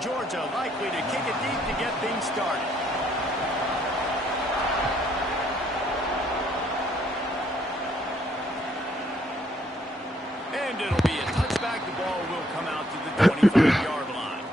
Georgia likely to kick it deep to get things started. And it'll be a touchback. The ball will come out to the 25-yard line.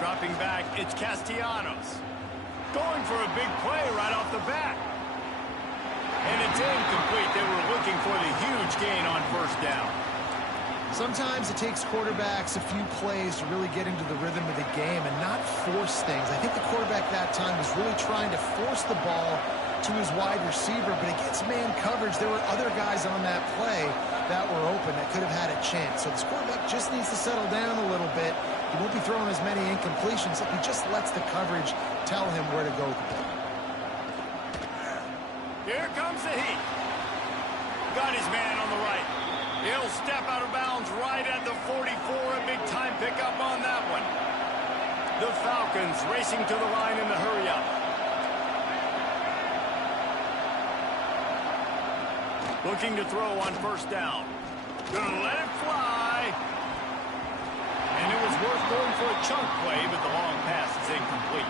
Dropping back, it's Castellanos. Going for a big play right off the bat. And it's incomplete. They were looking for the huge gain on first down. Sometimes it takes quarterbacks a few plays to really get into the rhythm of the game and not force things. I think the quarterback that time was really trying to force the ball to his wide receiver, but against man coverage, there were other guys on that play that were open that could have had a chance. So this quarterback just needs to settle down a little bit. He won't be throwing as many incompletions if he just lets the coverage tell him where to go with the ball. Here comes the heat. Got his man on the right. He'll step out of bounds right at the 44. A big-time pickup on that one. The Falcons racing to the line in the hurry-up. Looking to throw on first down. Gonna let it fly. And it was worth going for a chunk play, but the long pass is incomplete.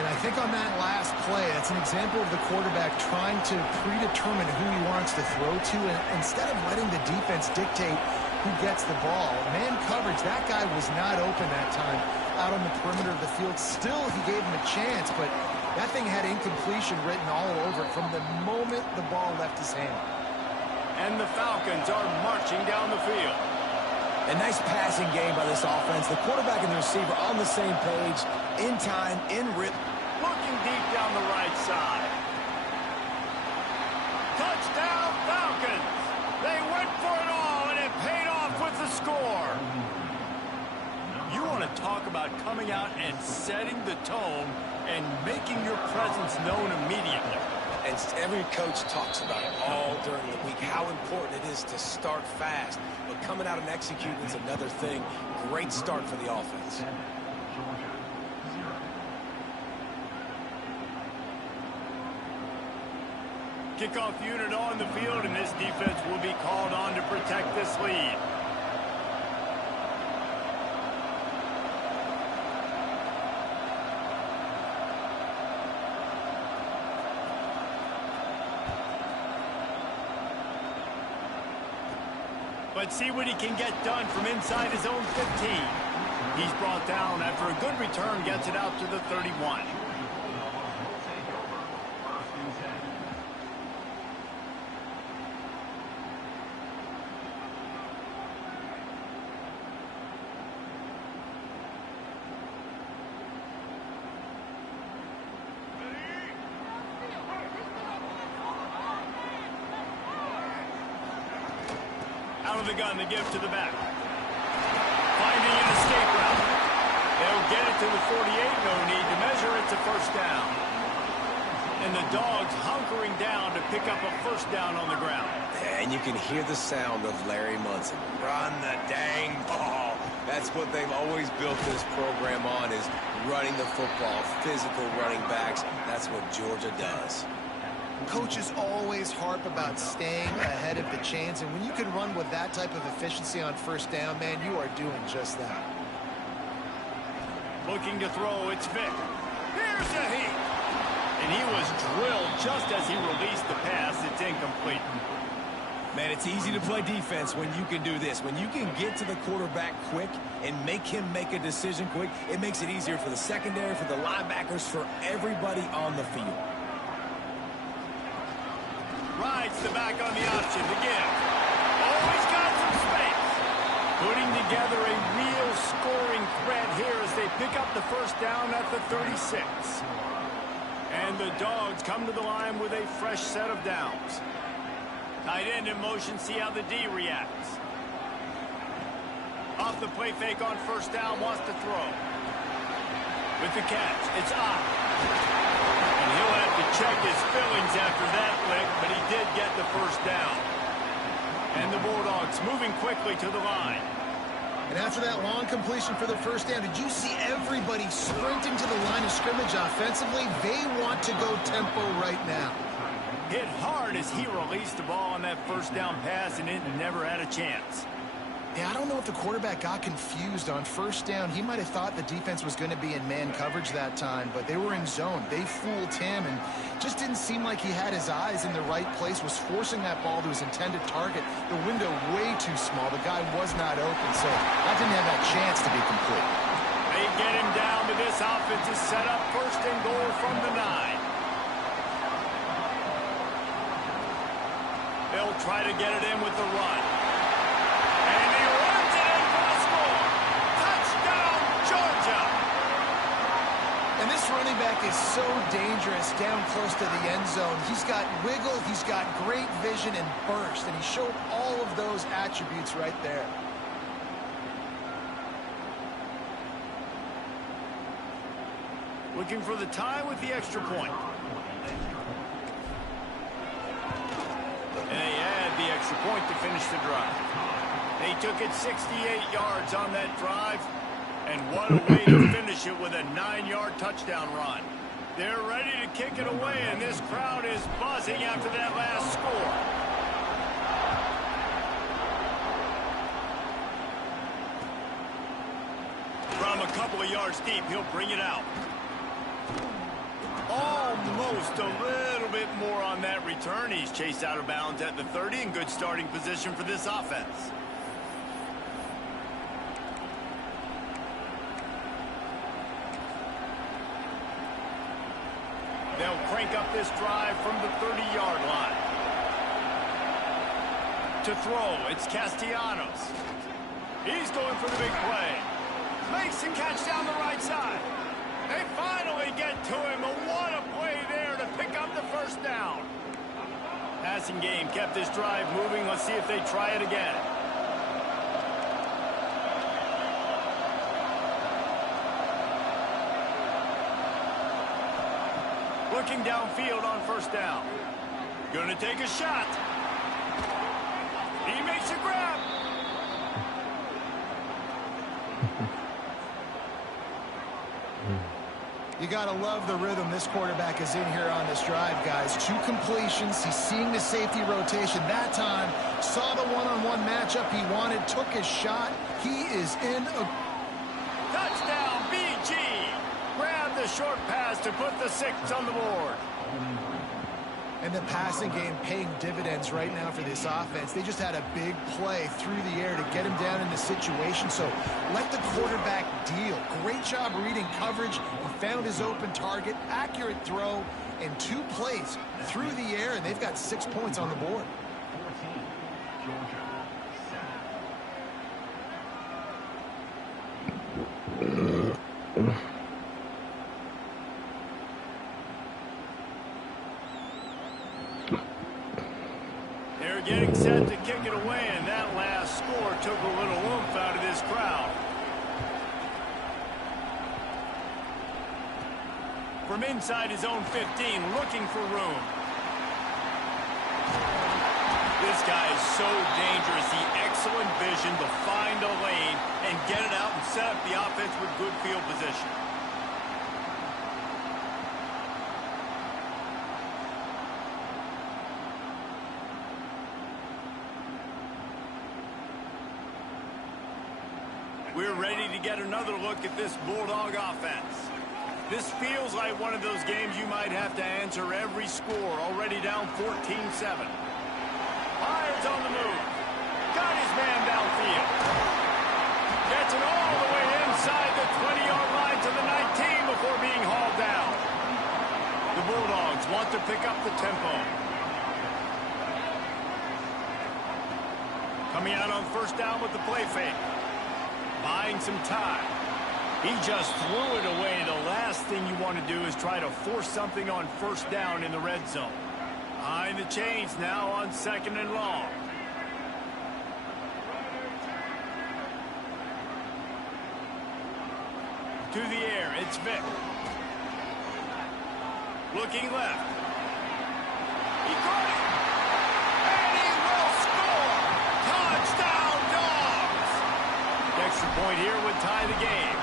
And I think on that last play, that's an example of the quarterback trying to predetermine who he wants to throw to, and instead of letting the defense dictate who gets the ball. Man coverage, that guy was not open that time out on the perimeter of the field. Still, he gave him a chance, but that thing had incompletion written all over it from the moment the ball left his hand. And the Falcons are marching down the field. A nice passing game by this offense. The quarterback and the receiver on the same page, in time, in rhythm. Looking deep down the right side. Touchdown Falcons! They went for it all, and it paid off with the score. You want to talk about coming out and setting the tone and making your presence known immediately. And every coach talks about it all during the week, how important it is to start fast. But coming out and executing is another thing. Great start for the offense. Kickoff unit on the field, and this defense will be called on to protect this lead. But see what he can get done from inside his own 15. He's brought down after a good return, gets it out to the 31. Out of the gun to give to the back. Finding an escape route. They'll get it to the 48. No need to measure. It's a first down. And the Dogs hunkering down to pick up a first down on the ground. And you can hear the sound of Larry Munson. Run the dang ball. That's what they've always built this program on, is running the football, physical running backs. That's what Georgia does. Coaches always harp about staying ahead of the chains, and when you can run with that type of efficiency on first down, man, you are doing just that. Looking to throw, it's Vick. Here's the heat. And he was drilled just as he released the pass. It's incomplete. Man, it's easy to play defense when you can do this. When you can get to the quarterback quick and make him make a decision quick, it makes it easier for the secondary, for the linebackers, for everybody on the field. Rides the back on the option to give. Always got some space. Putting together a real scoring threat here as they pick up the first down at the 36. And the Dogs come to the line with a fresh set of downs. Tight end in motion, see how the D reacts. Off the play fake on first down, wants to throw. With the catch, it's up. And he'll have to check his feelings after that lick, but he did get the first down. And the Bulldogs moving quickly to the line. And after that long completion for the first down, did you see everybody sprinting to the line of scrimmage offensively? They want to go tempo right now. Hit hard as he released the ball on that first down pass, and it never had a chance. Yeah, I don't know if the quarterback got confused on first down. He might have thought the defense was going to be in man coverage that time, but they were in zone. They fooled him and just didn't seem like he had his eyes in the right place, was forcing that ball to his intended target. The window way too small. The guy was not open, so that didn't have that chance to be complete. They get him down, but this offense is set up first and goal from the 9. They'll try to get it in with the run. And he runs it in for the score. Touchdown, Georgia. And this running back is so dangerous down close to the end zone. He's got wiggle, he's got great vision and burst, and he showed all of those attributes right there. Looking for the tie with the extra point. And they add the extra point to finish the drive. They took it 68 yards on that drive, and what a way to finish it with a 9-yard touchdown run. They're ready to kick it away, and this crowd is buzzing after that last score. From a couple of yards deep, he'll bring it out. Almost a little bit more on that return. He's chased out of bounds at the 30 in good starting position for this offense. They'll crank up this drive from the 30-yard line. To throw, it's Castellanos. He's going for the big play. Makes the catch down the right side. They finally get to him, but what a play there to pick up the first down. Passing game kept this drive moving. Let's see if they try it again. Looking downfield on first down. Gonna take a shot. He makes a grab. You got to love the rhythm this quarterback is in here on this drive, guys. 2 completions. He's seeing the safety rotation. That time, saw the one-on-one matchup he wanted, took his shot. He is in a... Touchdown, BG. Grab the short pass to put the 6 on the board. And the passing game paying dividends right now for this offense. They just had a big play through the air to get him down in the situation. So let the quarterback deal. Great job reading coverage. He found his open target, accurate throw, and 2 plays through the air, and they've got 6 points on the board. 14, Georgia 7. They're getting set to kick it away, and that last score took a little oomph out of this crowd. From inside his own 15, looking for room. This guy is so dangerous. He excellent vision to find a lane and get it out and set up the offense with good field position. We're ready to get another look at this Bulldog offense. This feels like one of those games you might have to answer every score, already down 14-7. Hines on the move. Got his man downfield. Gets it all the way inside the 20-yard line to the 19 before being hauled down. The Bulldogs want to pick up the tempo. Coming out on first down with the play fake. Buying some time. He just threw it away. The last thing you want to do is try to force something on first down in the red zone. Behind the chains now on 2nd and long. To the air, it's Vick. Looking left. He caught it. And he will score. Touchdown, Dogs. Extra point here would tie the game.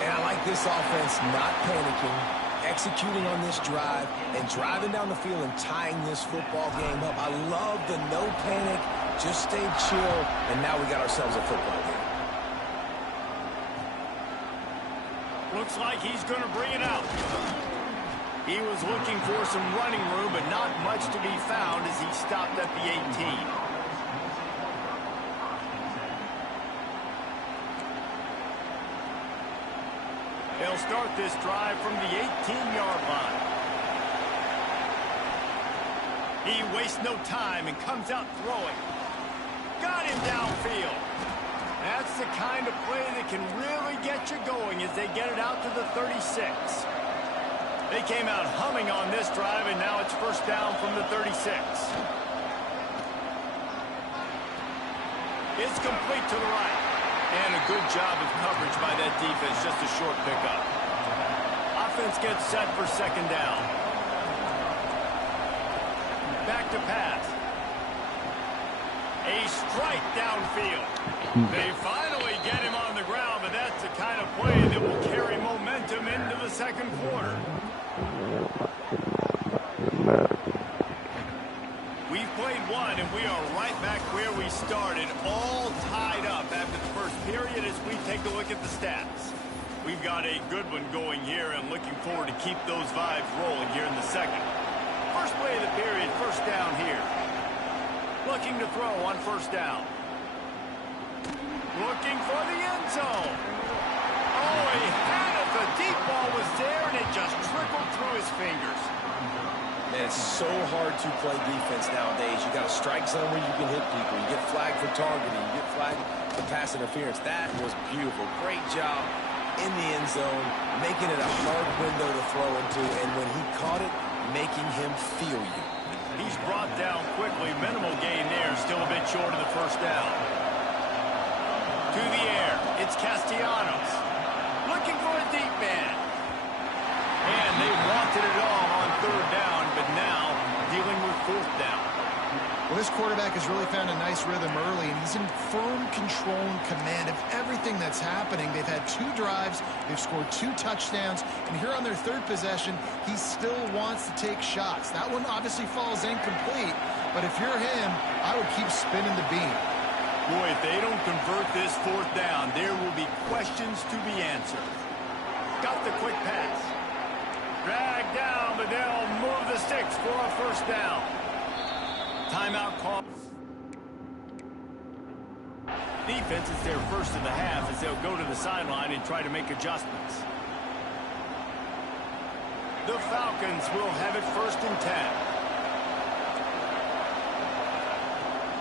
And I like this offense not panicking, executing on this drive, and driving down the field and tying this football game up. I love the no panic, just stay chill, and now we got ourselves a football game. Looks like he's going to bring it out. He was looking for some running room, but not much to be found as he stopped at the 18. They'll start this drive from the 18-yard line. He wastes no time and comes out throwing. Got him downfield. That's the kind of play that can really get you going as they get it out to the 36. They came out humming on this drive, and now it's first down from the 36. It's complete to the right. And a good job of coverage by that defense, just a short pickup. Offense gets set for second down. Back to pass. A strike downfield. They finally get him on the ground, but that's the kind of play that will carry momentum into the second quarter. We've played one, and we are right back where we started, all tied up after the first period as we take a look at the stats. We've got a good one going here, and looking forward to keep those vibes rolling here in the second. First play of the period, first down here. Looking to throw on first down. Looking for the end zone. Oh, he had it. The deep ball was there, and it just trickled through his fingers. Man, it's so hard to play defense nowadays. You got a strike zone where you can hit people. You get flagged for targeting. You get flagged for pass interference. That was beautiful. Great job in the end zone, making it a hard window to throw into, and when he caught it, making him feel you. He's brought down quickly. Minimal gain there. Still a bit short of the first down. To the air. It's Castellanos. Looking for a deep man. And they wanted it all on third down, but now dealing with fourth down. Well, this quarterback has really found a nice rhythm early, and he's in firm control and command of everything that's happening. They've had 2 drives, they've scored 2 touchdowns, and here on their third possession, he still wants to take shots. That one obviously falls incomplete, but if you're him, I would keep spinning the beam. Boy, if they don't convert this fourth down, there will be questions to be answered. Got the quick pass. Dragged down, but they'll move the sticks for a first down. Timeout call. Defense is their first of the half as they'll go to the sideline and try to make adjustments. The Falcons will have it first and 10.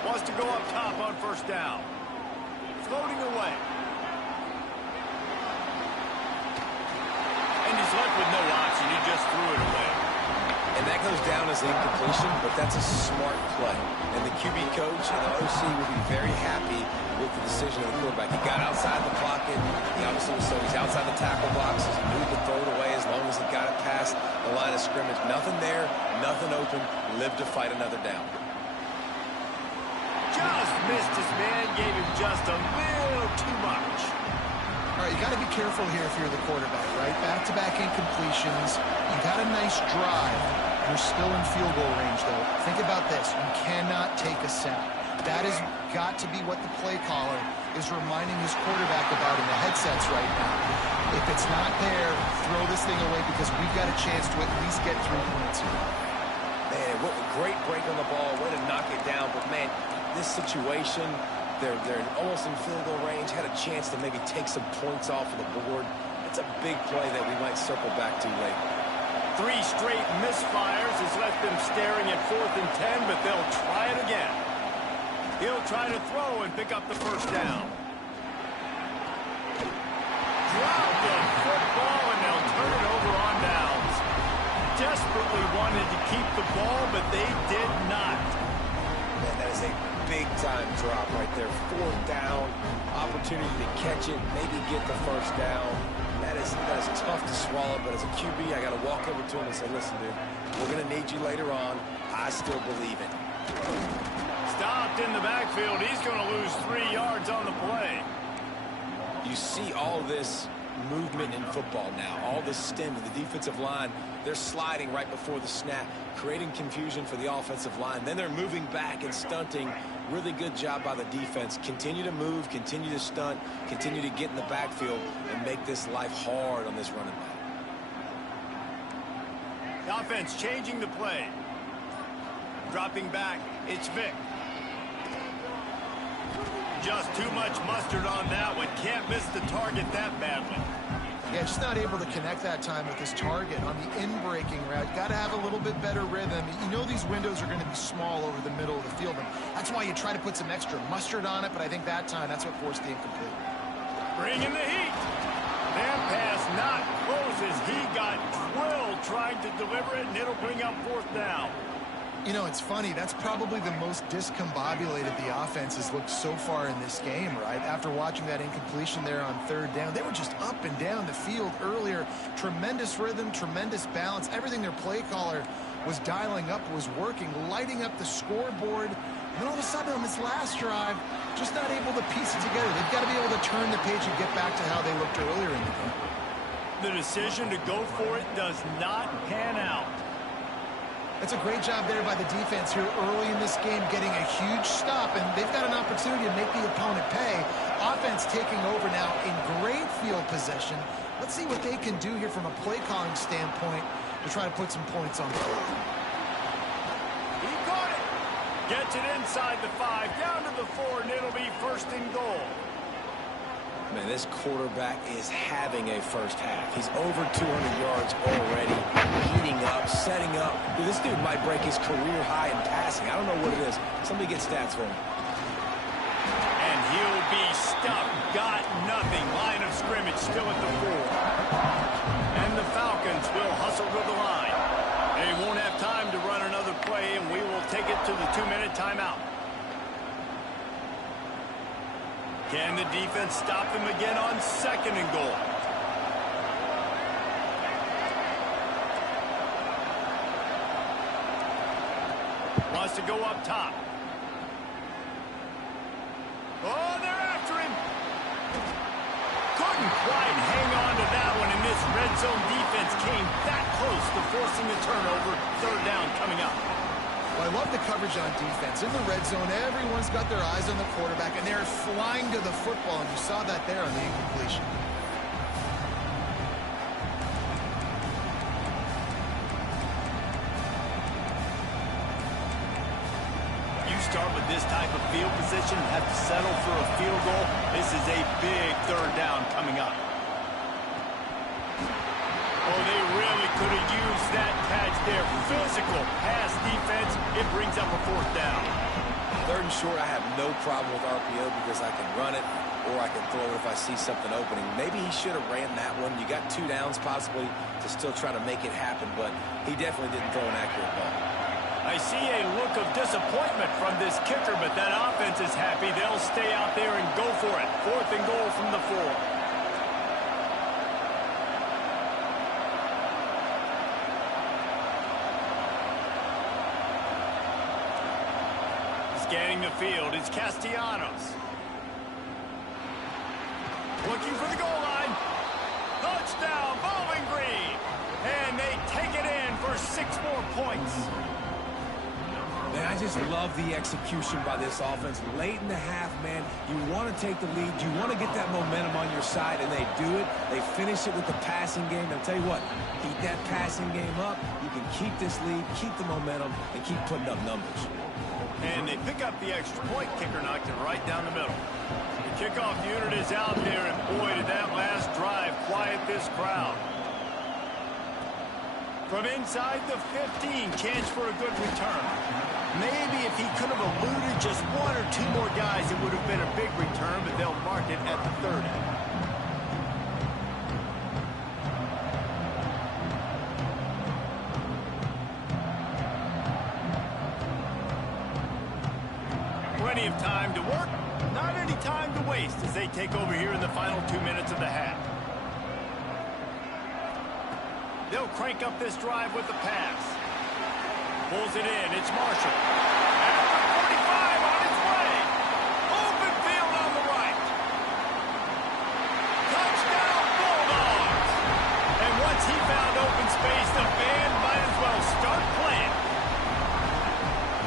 Wants to go up top on first down. Floating away. And he's left with no option. He just threw it away. And that goes down as incompletion, but that's a smart play. And the QB coach and the OC will be very happy with the decision of the quarterback. He got outside the pocket. He obviously was so he's outside the tackle box. He knew to throw it away as long as he got it past the line of scrimmage. Nothing there, nothing open. Live to fight another down. Just missed his man, gave him just a little too much. All right, you got to be careful here if you're the quarterback, right? Back-to-back incompletions. You got a nice drive. You're still in field goal range, though. Think about this. You cannot take a sack. That has got to be what the play caller is reminding his quarterback about in the headsets right now. If it's not there, throw this thing away because we've got a chance to at least get 3 points here. Man, what a great break on the ball. Way to knock it down. But, man, this situation, they're almost in field goal range. Had a chance to maybe take some points off of the board. It's a big play that we might circle back to later. 3 straight misfires has left them staring at 4th and 10, but they'll try it again. He'll try to throw and pick up the first down. Drop the football, and they'll turn it over on downs. Desperately wanted to keep the ball, but they did not. Man, that is a big-time drop right there. 4th down, opportunity to catch it, maybe get the first down. That is tough to swallow, but as a QB, I got to walk over to him and say, listen, dude, we're going to need you later on. I still believe it. Stopped in the backfield. He's going to lose 3 yards on the play. You see all this movement in football now, all this stem in the defensive line. They're sliding right before the snap, creating confusion for the offensive line. Then they're moving back and stunting. Really good job by the defense. Continue to move, continue to stunt, continue to get in the backfield and make this life hard on this running back. The offense changing the play. Dropping back, it's Vick. Just too much mustard on that one. Can't miss the target that badly. Yeah, just not able to connect that time with his target on the in-breaking route. Got to have a little bit better rhythm. You know these windows are going to be small over the middle of the field, and that's why you try to put some extra mustard on it, but I think that time, that's what forced the incomplete. Bringing the heat. That pass not close as he got drilled trying to deliver it, and it'll bring up 4th down. You know, it's funny. That's probably the most discombobulated the offense has looked so far in this game, right? After watching that incompletion there on 3rd down, they were just up and down the field earlier. Tremendous rhythm, tremendous balance. Everything their play caller was dialing up was working, lighting up the scoreboard. And then all of a sudden on this last drive, just not able to piece it together. They've got to be able to turn the page and get back to how they looked earlier in the game. The decision to go for it does not pan out. It's a great job there by the defense here early in this game, getting a huge stop, and they've got an opportunity to make the opponent pay. Offense taking over now in great field possession. Let's see what they can do here from a play calling standpoint to try to put some points on the board. He caught it. Gets it inside the 5, down to the 4, and it'll be 1st and goal. Man, this quarterback is having a first half. He's over 200 yards already, heating up, setting up. Dude, this dude might break his career high in passing. I don't know what it is. Somebody get stats for him. And he'll be stuffed. Got nothing. Line of scrimmage still at the 4. And the Falcons will hustle to the line. They won't have time to run another play, and we will take it to the 2-minute timeout. Can the defense stop them again on 2nd and goal? Wants to go up top. Oh, they're after him. Couldn't quite hang on to that one, and this red zone defense came that close to forcing the turnover. 3rd down coming up. Well, I love the coverage on defense. In the red zone, everyone's got their eyes on the quarterback, and they're flying to the football, and you saw that there on the incompletion. You start with this type of field position, have to settle for a field goal. This is a big 3rd down coming up. Oh, they really could have used that catch there. Physical pass defense. It brings up a 4th down. 3rd and short, I have no problem with RPO because I can run it or I can throw it if I see something opening. Maybe he should have ran that one. You got 2 downs possibly to still try to make it happen, but he definitely didn't throw an accurate ball. I see a look of disappointment from this kicker, but that offense is happy. They'll stay out there and go for it. 4th and goal from the 4. Scanning the field, it's Castellanos. Looking for the goal line. Touchdown, Bowling Green. And they take it in for 6 more points. Man, I just love the execution by this offense. Late in the half, man, you want to take the lead. You want to get that momentum on your side, and they do it. They finish it with the passing game. I'll tell you what, keep that passing game up. You can keep this lead, keep the momentum, and keep putting up numbers. And they pick up the extra point. Kicker knocked it right down the middle. The kickoff unit is out there, and boy, did that last drive quiet this crowd. From inside the 15, chance for a good return. Maybe if he could have eluded just 1 or 2 more guys, it would have been a big return, but they'll mark it at the 30. Plenty of time to work, not any time to waste as they take over here in the final 2 minutes of the half. They'll crank up this drive with the pass. Pulls it in. It's Marshall. At the 45 on its way. Open field on the right. Touchdown, Bulldogs. And once he found open space, the band might as well start playing.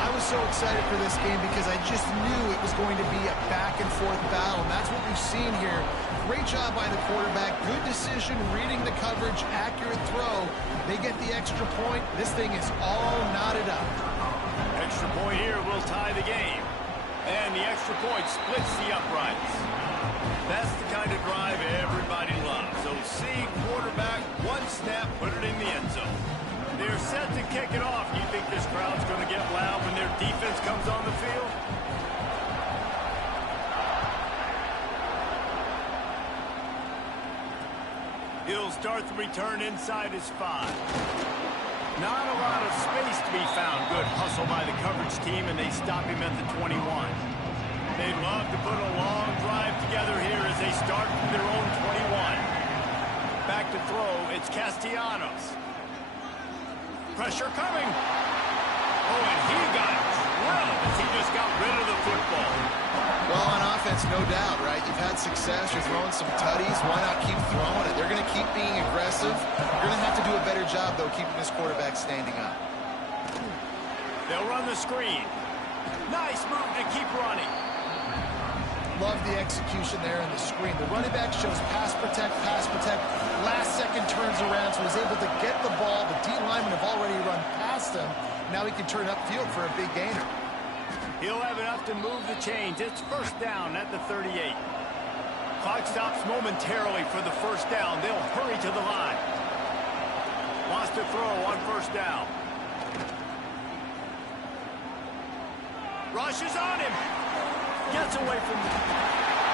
I was so excited for this game because I just knew it was going to be a back-and-forth battle, and that's what we've seen here. Great job by the quarterback. Good decision, reading the coverage, accurate throw. They get the extra point. This thing is all knotted up. Extra point here will tie the game. And the extra point splits the uprights. That's the kind of drive everybody loves. So see quarterback, one snap, put it in the end zone. They're set to kick it off. You think this crowd's going to get loud when their defense comes on the field? He'll start the return inside his 5. Not a lot of space to be found. Good hustle by the coverage team, and they stop him at the 21. They'd love to put a long drive together here as they start from their own 21. Back to throw, it's Castellanos. Pressure coming. Oh, and he got drilled as he just got rid of the football. Well, on offense, no doubt, right? You've had success. You're throwing some tutties. Why not keep throwing it? They're going to keep being aggressive. You're going to have to do a better job, though, keeping this quarterback standing up. They'll run the screen. Nice move to keep running. Love the execution there in the screen. The running back shows pass protect, pass protect. Last second turns around, so he's able to get the ball. The D linemen have already run past him. Now he can turn upfield for a big gainer. He'll have enough to move the chains. It's first down at the 38. Clock stops momentarily for the first down. They'll hurry to the line. Wants to throw on first down. Rushes on him. Gets away from him.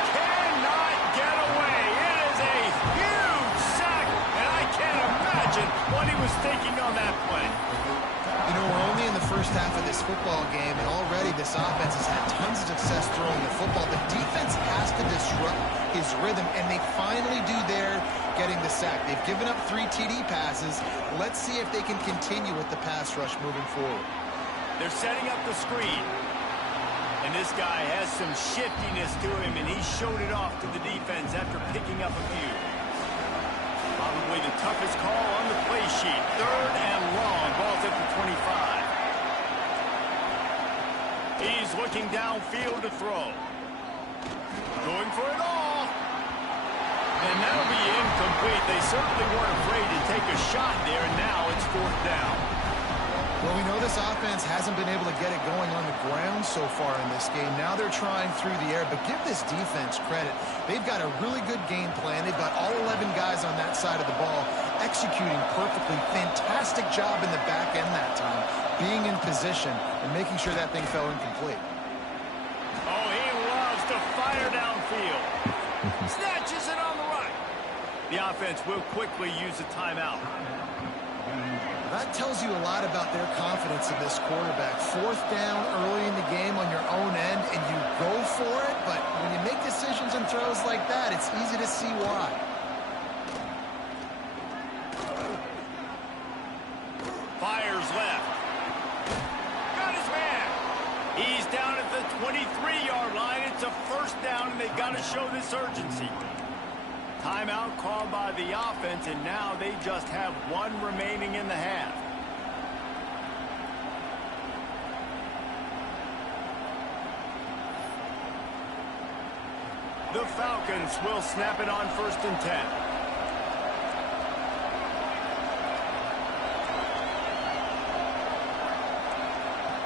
Cannot get away. It is a huge sack, and I can't imagine what he was thinking on that play. You know, we're only in the first half of this football game, and already this offense has had tons of success throwing the football. The defense has to disrupt his rhythm, and they finally do there, getting the sack. They've given up 3 TD passes. Let's see if they can continue with the pass rush moving forward. They're setting up the screen. And this guy has some shiftiness to him, and he showed it off to the defense after picking up a few. Probably the toughest call on the play sheet. 3rd and long. Ball's at the 25. He's looking downfield to throw. Going for it all. And that'll be incomplete. They certainly weren't afraid to take a shot there, and now it's 4th down. Well, we know this offense hasn't been able to get it going on the ground so far in this game. Now they're trying through the air, but give this defense credit. They've got a really good game plan. They've got all 11 guys on that side of the ball executing perfectly. Fantastic job in the back end that time, being in position and making sure that thing fell incomplete. Oh, he loves to fire downfield. Snatches it on the right. The offense will quickly use a timeout. That tells you a lot about their confidence in this quarterback. 4th down early in the game on your own end, and you go for it, but when you make decisions and throws like that, it's easy to see why. Fires left. Got his man. He's down at the 23-yard line. It's a first down, and they've got to show this urgency. Timeout called by the offense, and now they just have 1 remaining in the half. The Falcons will snap it on 1st and 10.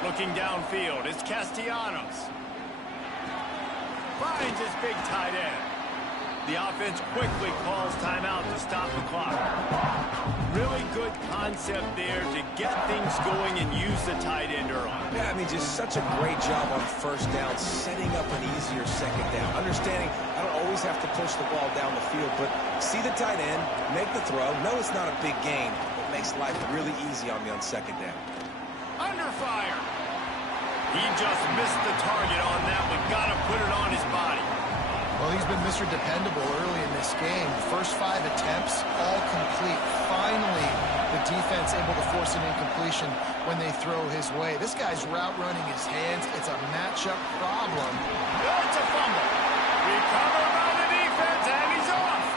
Looking downfield, it's Castellanos. Finds his big tight end. The offense quickly calls timeout to stop the clock. Really good concept there to get things going and use the tight end early. Yeah, I mean, just such a great job on first down, setting up an easier second down. Understanding I don't always have to push the ball down the field, but see the tight end, make the throw. No, it's not a big gain. It makes life really easy on me on second down. Under fire. He just missed the target on that one. Got to put it on his body. Well, he's been Mr. Dependable early in this game. The first 5 attempts, all complete. Finally, the defense able to force an incompletion when they throw his way. This guy's route running his hands. It's a matchup problem. It's a fumble. Recovered by the defense, and he's off.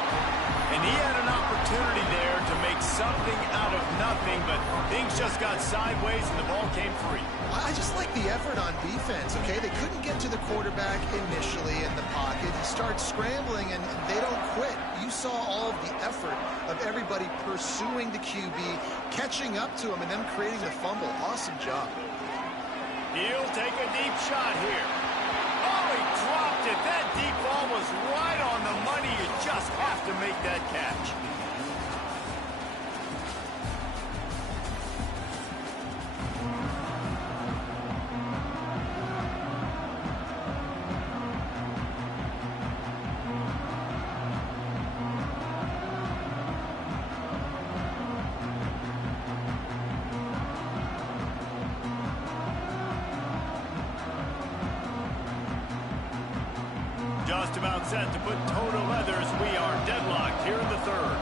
And he had an opportunity there to make something out of nothing, but things just got sideways and the ball came free. I just like the effort on defense, okay? They couldn't get to the quarterback initially in the pocket. He starts scrambling, and they don't quit. You saw all of the effort of everybody pursuing the QB, catching up to him, and then creating the fumble. Awesome job. He'll take a deep shot here. Oh, he dropped it. That deep ball was right on the money. You just have to make that catch. Just about set to put toe to leathers. We are deadlocked here in the third.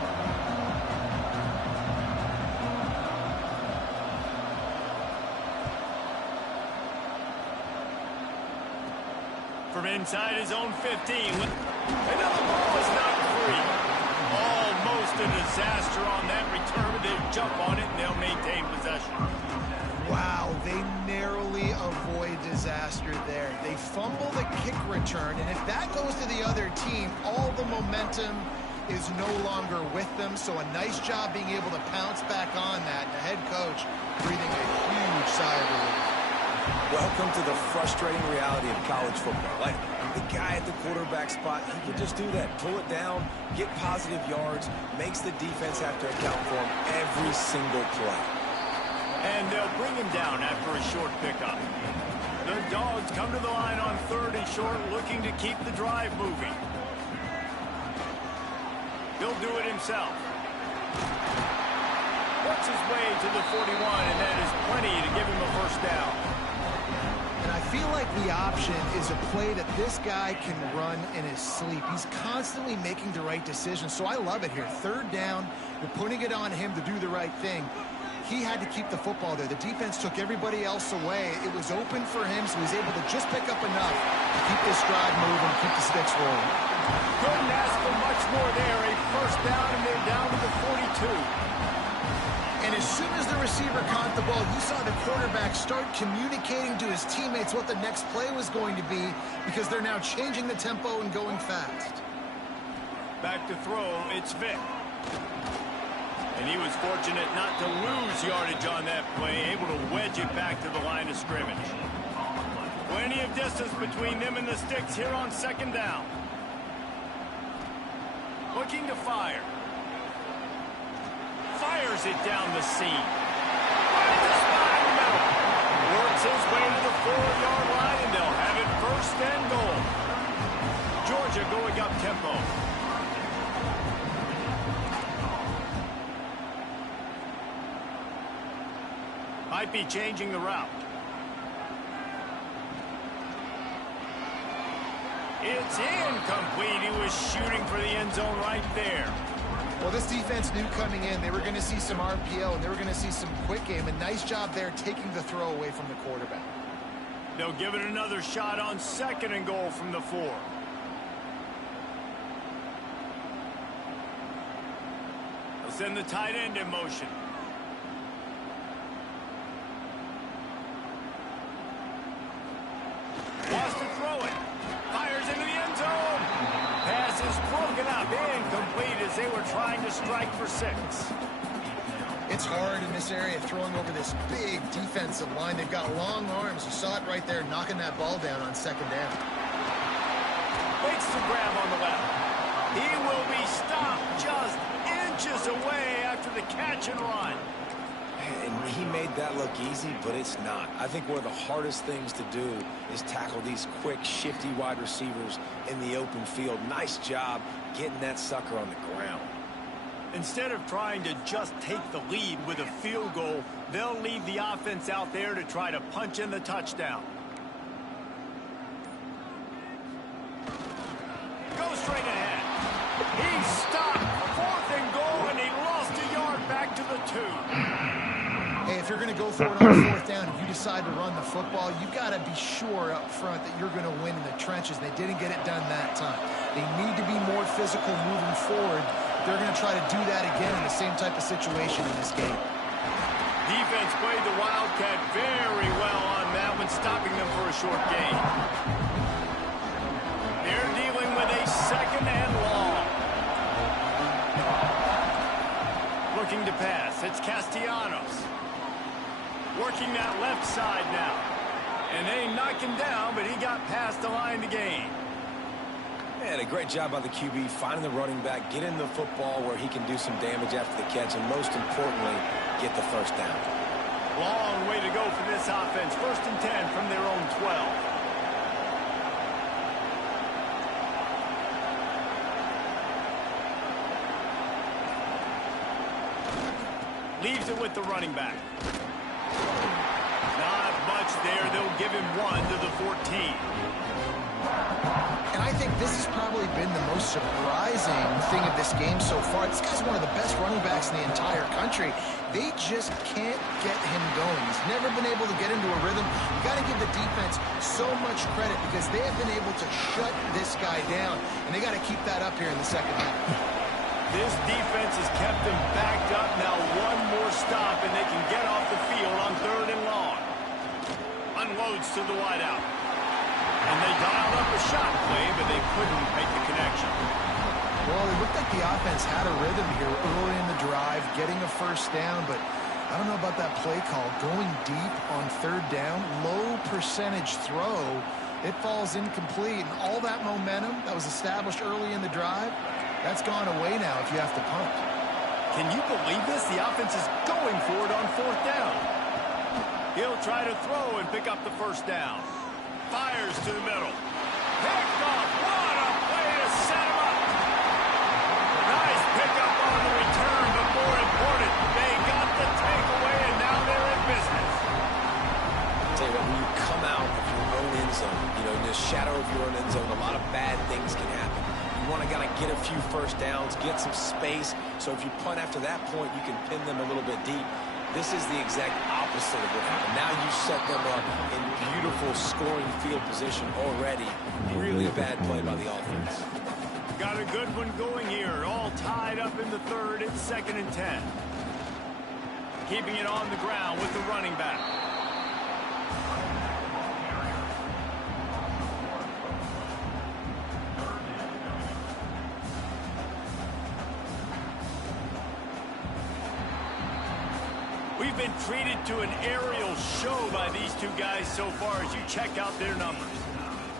From inside his own 15. Another ball is not free. Almost a disaster on that return. They'll jump on it and they'll maintain possession. Wow, they narrowly avoid disaster there. They fumble the kick return, and if that goes to the other team, all the momentum is no longer with them. So a nice job being able to pounce back on that. The head coach breathing a huge sigh of relief. Welcome to the frustrating reality of college football. Like, the guy at the quarterback spot, he can just do that. Pull it down, get positive yards, makes the defense have to account for him every single play. And they'll bring him down after a short pickup. The Dogs come to the line on 3rd and short, looking to keep the drive moving. He'll do it himself. Works his way to the 41, and that is plenty to give him a first down. And I feel like the option is a play that this guy can run in his sleep. He's constantly making the right decision, so I love it here. 3rd down, you're putting it on him to do the right thing. He had to keep the football there. The defense took everybody else away. It was open for him, so he's able to just pick up enough to keep this drive moving, keep the sticks rolling. Couldn't ask for much more there. A first down, and they're down to the 42. And as soon as the receiver caught the ball, you saw the quarterback start communicating to his teammates what the next play was going to be, because they're now changing the tempo and going fast. Back to throw, it's Vick. And he was fortunate not to lose yardage on that play, able to wedge it back to the line of scrimmage. Plenty of distance between them and the sticks here on 2nd down. Looking to fire. Fires it down the seam. Right in the spot in the middle. Works his way to the 4-yard line, and they'll have it 1st and goal. Georgia going up tempo. Might be changing the route. It's incomplete. He was shooting for the end zone right there. Well, this defense knew coming in they were going to see some RPO, and they were going to see some quick game. A nice job there taking the throw away from the quarterback. They'll give it another shot on 2nd and goal from the 4. They'll send the tight end in motion. Wants to throw it. Fires into the end zone. Pass is broken up. Incomplete as they were trying to strike for 6. It's hard in this area throwing over this big defensive line. They've got long arms. You saw it right there knocking that ball down on 2nd down. Waits to grab on the left. He will be stopped just inches away after the catch and run. And he made that look easy, but it's not. I think one of the hardest things to do is tackle these quick, shifty wide receivers in the open field. Nice job getting that sucker on the ground. Instead of trying to just take the lead with a field goal, they'll leave the offense out there to try to punch in the touchdown. goes straight ahead. He stopped. 4th and goal, and he lost a yard back to the 2. Hey, if you're going to go for it on 4th down, if you decide to run the football, you've got to be sure up front that you're going to win in the trenches. They didn't get it done that time. They need to be more physical moving forward. They're going to try to do that again in the same type of situation in this game. Defense played the Wildcat very well on that one, stopping them for a short gain. They're dealing with a 2nd and long. Looking to pass. It's Castellanos. Working that left side now. And they knock him down, but he got past the line to gain. Man, a great job by the QB, finding the running back, getting the football where he can do some damage after the catch, and most importantly, get the first down. Long way to go for this offense. 1st and 10 from their own 12. Leaves it with the running back. Not much there. They'll give him 1 to the 14. And I think this has probably been the most surprising thing of this game so far. This guy's one of the best running backs in the entire country. They just can't get him going. He's never been able to get into a rhythm. You got to give the defense so much credit because they have been able to shut this guy down, and they got to keep that up here in the second half. This defense has kept them backed up. Now 1 more stop, and they can get off the field on 3rd and long. Unloads to the wideout. And they dialed up a shot play, but they couldn't make the connection. Well, it looked like the offense had a rhythm here early in the drive, getting a first down, but I don't know about that play call. Going deep on 3rd down, low percentage throw, it falls incomplete. And all that momentum that was established early in the drive, that's gone away now if you have to punt. Can you believe this? The offense is going for it on 4th down. He'll try to throw and pick up the first down. Fires to the middle. Picked off. What a play to set him up. Nice pickup on the return, but more important, they got the takeaway, and now they're in business. I'll tell you what, when you come out of your own end zone, in the shadow of your own end zone, a lot of bad things can happen. You want to kind of get a few first downs, get some space, so if you punt after that point, you can pin them a little bit deep. This is the exact opposite of what happened. Now you set them up in beautiful scoring field position already. Really bad play by the offense. Got a good one going here. All tied up in the 3rd. It's 2nd and 10. Keeping it on the ground with the running back. We've been treated to an aerial show by these 2 guys so far as you check out their numbers.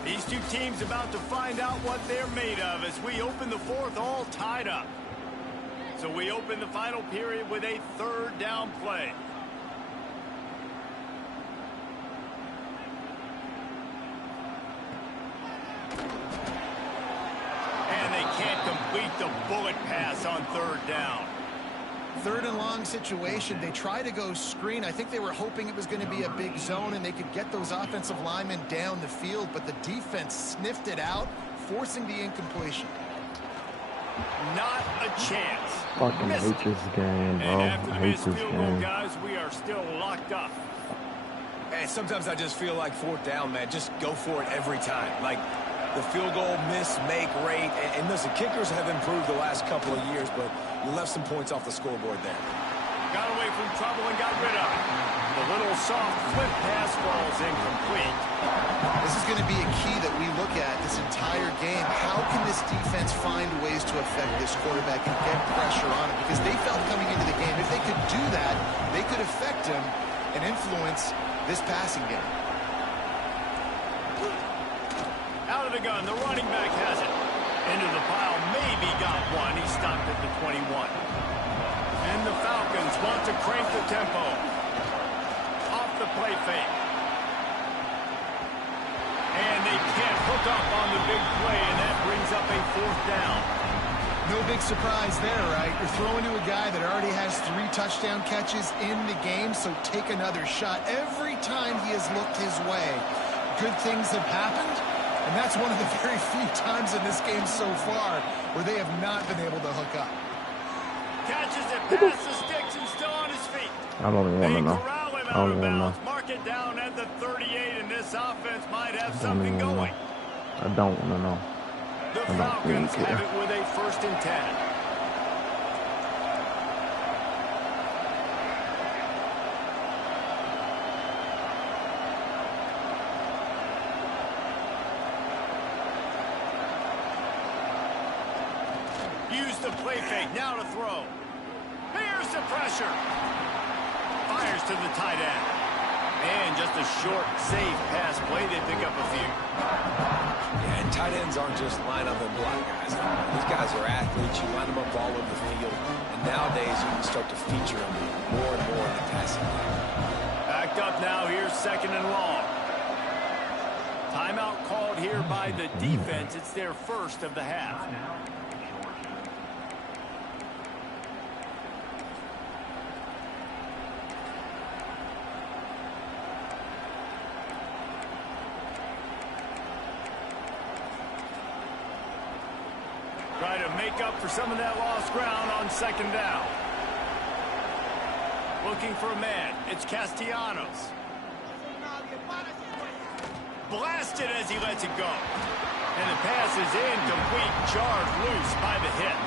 These 2 teams about to find out what they're made of as we open the 4th all tied up. So we open the final period with a 3rd down play. And they can't complete the bullet pass on 3rd down. 3rd and long situation. They try to go screen. I think they were hoping it was going to be a big zone and they could get those offensive linemen down the field, but the defense sniffed it out, forcing the incompletion. Not a chance. Fucking hate this game, bro. And after I the hate missed this field goal, game. guys, we are still locked up. Hey, sometimes I just feel like 4th down, man. Just go for it every time. Like the field goal miss, make rate. And listen, kickers have improved the last couple of years, but you left some points off the scoreboard there. Got away from trouble and got rid of it. The little soft flip pass falls incomplete. This is going to be a key that we look at this entire game. How can this defense find ways to affect this quarterback and get pressure on him? Because they felt coming into the game, if they could do that, they could affect him and influence this passing game. Out of the gun, the running back has it. Into the pile, maybe got one. He stopped at the 21. And the Falcons want to crank the tempo. Off the play fake. And they can't hook up on the big play, and that brings up a 4th down. No big surprise there, right? You're throwing to a guy that already has 3 touchdown catches in the game, so take another shot. Every time he has looked his way, good things have happened, And that's one of the very few times in this game so far where they have not been able to hook up. Catches it past the sticks and still on his feet. I don't want to know. Corral him I out don't of want to know. bounds. Mark it down at the 38, and this offense might have something going. I don't want to know. The I don't Falcons really care. have it with a 1st and 10. Use the play fake, now to throw. Here's the pressure. Fires to the tight end. And just a short, safe pass play. They pick up a few. Yeah, and tight ends aren't just line up and block guys. These guys are athletes. You line them up all over the field. And nowadays, you can start to feature them more and more in the passing game. Backed up now. Here's 2nd and long. Timeout called here by the defense. It's their first of the half. Try to make up for some of that lost ground on 2nd down. Looking for a man. It's Castellanos. Blasted as he lets it go. And the pass is incomplete. Jarred loose by the hit.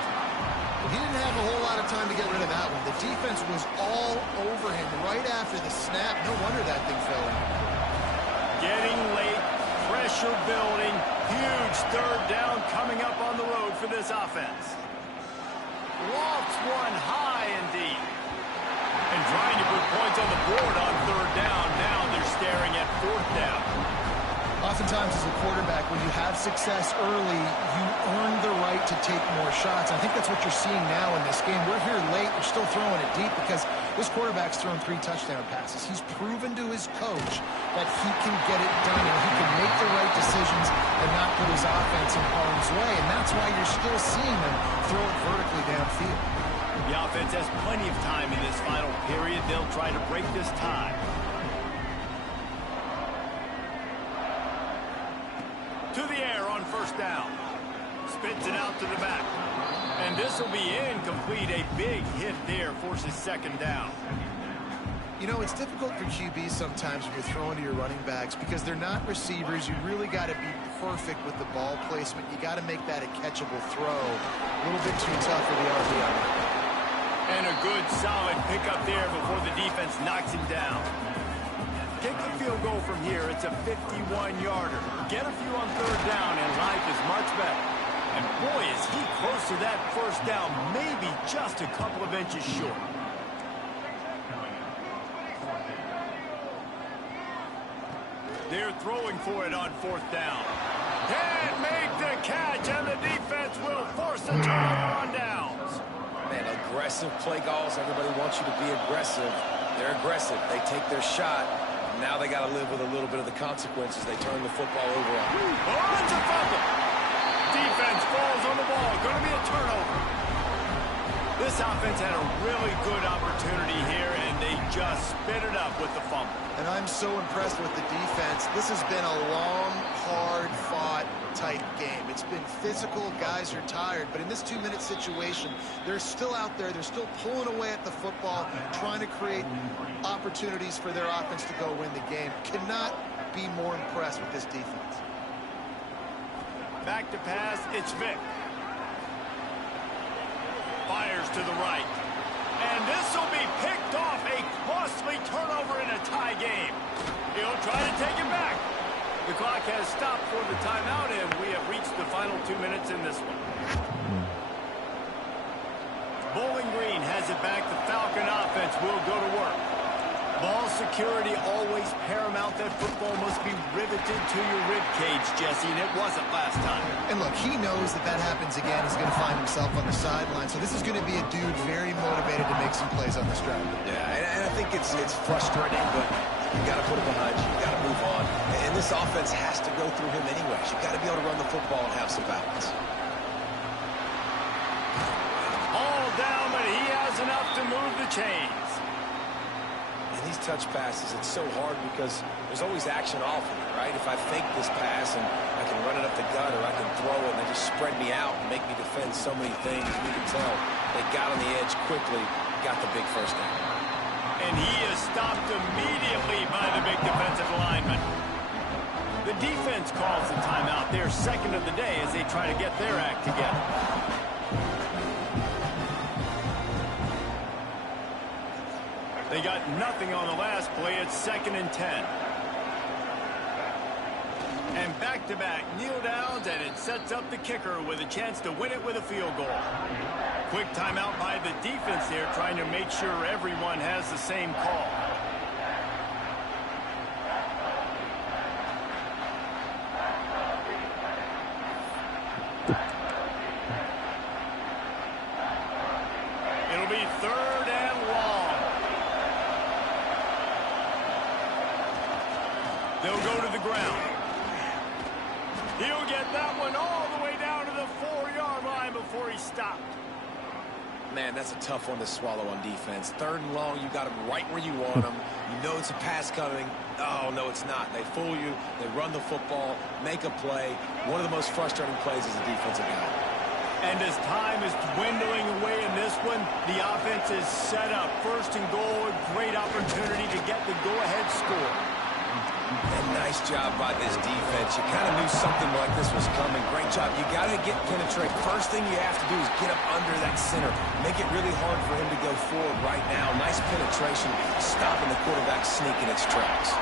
He didn't have a whole lot of time to get rid of that one. The defense was all over him right after the snap. No wonder that thing fell in. Getting late. Pressure building. Huge 3rd down coming up on the road for this offense. Lofts one high and deep. And trying to put points on the board on 3rd down. Now they're staring at 4th down. Oftentimes as a quarterback, when you have success early, you earn the right to take more shots. I think that's what you're seeing now in this game. We're here late. We're still throwing it deep because this quarterback's thrown 3 touchdown passes. He's proven to his coach that he can get it done and he can make the right decisions and not put his offense in harm's way. And that's why you're still seeing them throw it vertically downfield. The offense has plenty of time in this final period. They'll try to break this tie. To the air on 1st down. Spits it out to the back. And this will be incomplete. A big hit there forces 2nd down. You know, it's difficult for QBs sometimes when you're throwing to your running backs because they're not receivers. You really got to be perfect with the ball placement. You got to make that a catchable throw. A little bit too tough for the RB on that. And a good, solid pickup there before the defense knocks him down. Kick the field goal from here. It's a 51-yarder. Get a few on 3rd down, and life is much better. And boy, is he close to that 1st down, maybe just a couple of inches short. They're throwing for it on 4th down. Can't make the catch, and the defense will force a turnover on downs. Man, aggressive play calls. Everybody wants you to be aggressive. They're aggressive. They take their shot. Now they got to live with a little bit of the consequences. They turn the football over on them. Oh, it's a fumble. Defense falls on the ball. Going to be a turnover. This offense had a really good opportunity here, and they just spit it up with the fumble. And I'm so impressed with the defense. This has been a long, hard-fought type game. It's been physical. Guys are tired. But in this 2-minute situation, they're still out there. They're still pulling away at the football, trying to create opportunities for their offense to go win the game. Cannot be more impressed with this defense. Back to pass. It's Vick. Fires to the right. And this will be picked off. A costly turnover in a tie game. He'll try to take it back. The clock has stopped for the timeout, and we have reached the final 2 minutes in this one. Bowling Green has it back. The Falcon offense will go to work. Ball security always paramount. That football must be riveted to your rib cage, Jesse, and it wasn't last time. And look, he knows that that happens again. He's going to find himself on the sideline. So this is going to be a dude very motivated to make some plays on this drive. Yeah, and I think it's frustrating, but you got to put it behind you. You got to move on. And this offense has to go through him anyways. You got to be able to run the football and have some balance. All down, but he has enough to move the chains. And these touch passes, it's so hard because there's always action off of it, right? If I fake this pass and I can run it up the gut or I can throw it and they just spread me out and make me defend so many things, you can tell they got on the edge quickly, got the big first down. And he is stopped immediately by the big defensive lineman. The defense calls the timeout, their second of the day, as they try to get their act together. They got nothing on the last play. It's 2nd and 10. And back-to-back kneel downs, and it sets up the kicker with a chance to win it with a field goal. Quick timeout by the defense there, trying to make sure everyone has the same call. It'll be 3rd and long. They'll go to the ground. He'll get that one all the way down to the 4-yard line before he stopped. Man, that's a tough one to swallow on defense. 3rd and long, you got them right where you want them. You know it's a pass coming. Oh, no, it's not. They fool you. They run the football, make a play. One of the most frustrating plays as a defensive guy. And as time is dwindling away in this one, the offense is set up. 1st and goal, a great opportunity to get the go-ahead score. And nice job by this defense. You kind of knew something like this was coming. Great job. You got to penetrate. First thing you have to do is get up under that center. Make it really hard for him to go forward right now. Nice penetration, stopping the quarterback sneak in its tracks.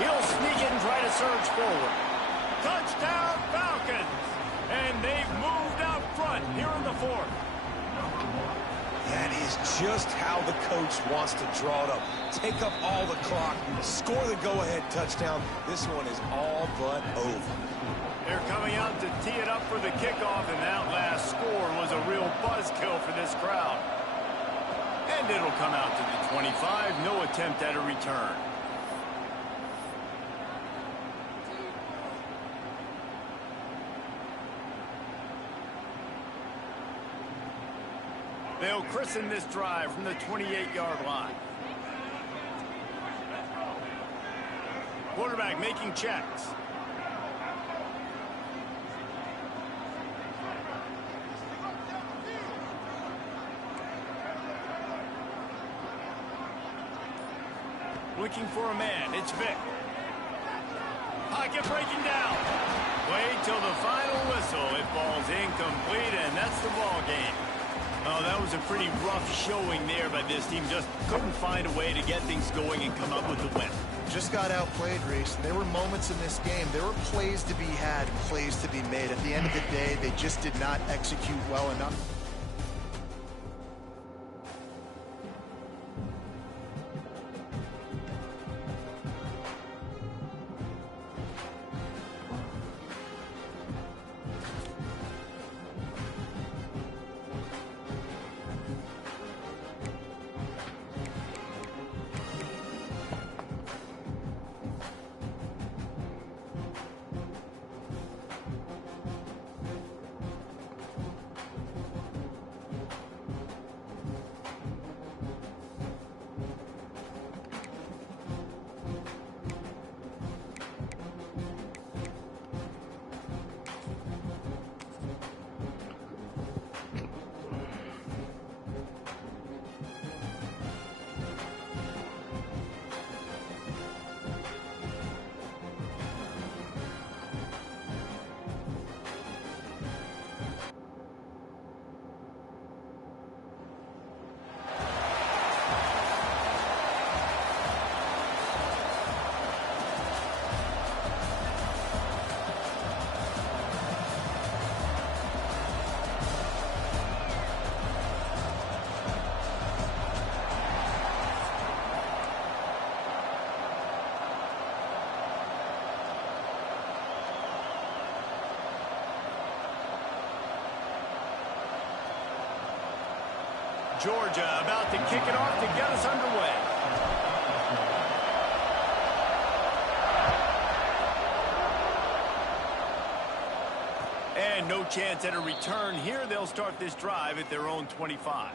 He'll sneak it and try to surge forward. Touchdown, Falcons! And they've moved out front here in the 4th. That is just how the coach wants to draw it up. Take up all the clock, score the go-ahead touchdown. This one is all but over. They're coming out to tee it up for the kickoff, and that last score was a real buzzkill for this crowd. And it'll come out to the 25, no attempt at a return. They'll christen this drive from the 28-yard line. Quarterback making checks. Looking for a man. It's Vick. Pocket breaking down. Wait till the final whistle. It falls incomplete, and that's the ball game. Oh, that was a pretty rough showing there by this team. Just couldn't find a way to get things going and come up with the win. Just got outplayed, Reese. There were moments in this game. There were plays to be had, plays to be made. At the end of the day, they just did not execute well enough. Georgia about to kick it off to get us underway. And no chance at a return here. They'll start this drive at their own 25.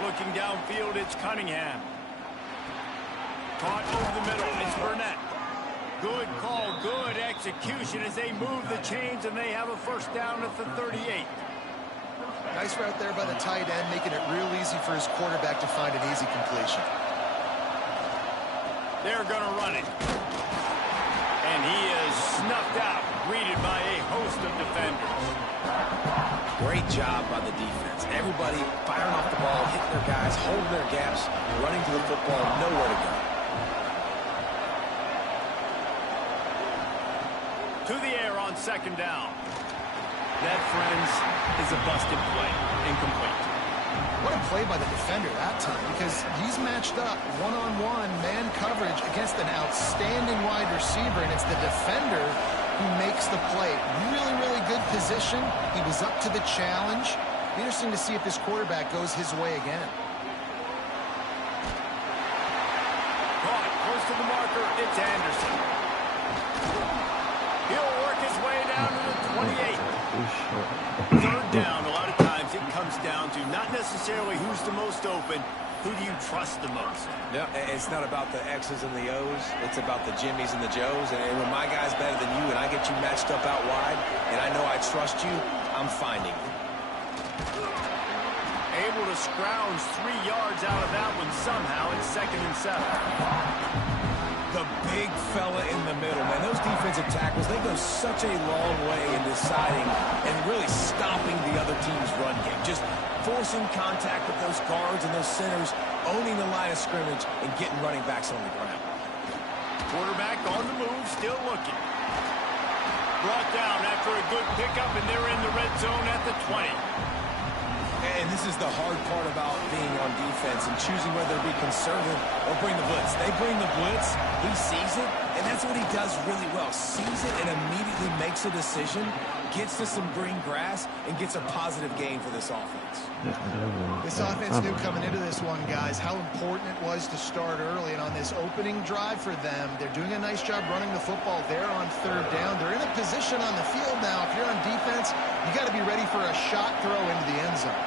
Looking downfield, it's Cunningham. Caught over the middle, it's Burnett. Good call, good execution as they move the chains, and they have a first down at the 38. Nice route there by the tight end, making it real easy for his quarterback to find an easy completion. They're going to run it. And he is snuffed out, greeted by a host of defenders. Great job by the defense. Everybody firing off the ball, hitting their guys, holding their gaps, running to the football, nowhere to go. To the air on second down. That, friends, is a busted play. Incomplete. What a play by the defender that time, because he's matched up one-on-one man coverage against an outstanding wide receiver, and it's the defender who makes the play. Really, really good position. He was up to the challenge. Interesting to see if this quarterback goes his way again. Caught close to the marker. It's Anderson. He'll work his way down to the 28. Third down, a lot of times it comes down to not necessarily who's the most open, who do you trust the most? Yeah, it's not about the X's and the O's. It's about the Jimmys and the Joes. And when my guy's better than you and I get you matched up out wide and I know I trust you, I'm finding you. Able to scrounge 3 yards out of that one somehow. It's 2nd and 7. The big fella in the middle, man. Those defensive tackles, they go such a long way in deciding and really stopping the other team's run game. Just forcing contact with those guards and those centers, owning the line of scrimmage, and getting running backs on the ground. Quarterback on the move, still looking. Brought down after a good pickup, and they're in the red zone at the 20. And this is the hard part about being on defense and choosing whether to be conservative or bring the blitz. They bring the blitz, he sees it, and that's what he does really well. Sees it and immediately makes a decision, gets to some green grass, and gets a positive gain for this offense. This offense knew coming into this one, guys, how important it was to start early. And on this opening drive for them, they're doing a nice job running the football there on third down. They're in a position on the field now. If you're on defense, you got to be ready for a shot throw into the end zone.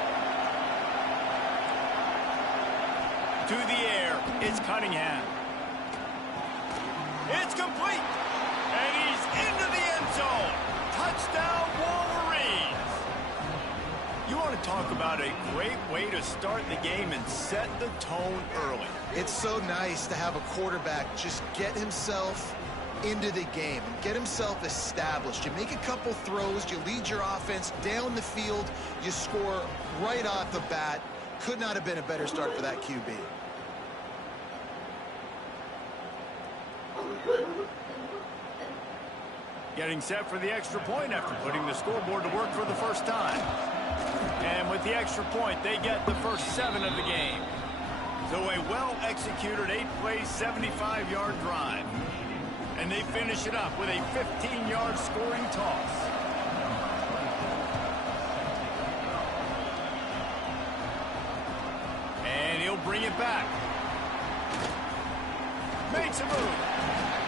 To the air, it's Cunningham. It's complete. And he's into the end zone. Touchdown, Wolverines. You want to talk about a great way to start the game and set the tone early. It's so nice to have a quarterback just get himself into the game and get himself established. You make a couple throws, you lead your offense down the field, you score right off the bat. Could not have been a better start for that QB. Getting set for the extra point after putting the scoreboard to work for the first time. And with the extra point, they get the first 7 of the game. So a well-executed 8-play, 75-yard drive. And they finish it up with a 15-yard scoring toss. And he'll bring it back. Makes a move.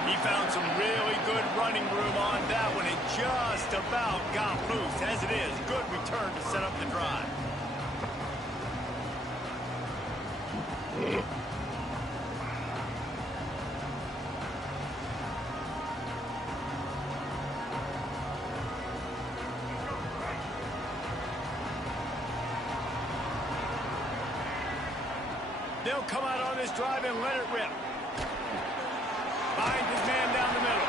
He found some really good running room on that one and just about got loose. As it is, good return to set up the drive. They'll come out on this drive and let it rip. Finds his man down the middle.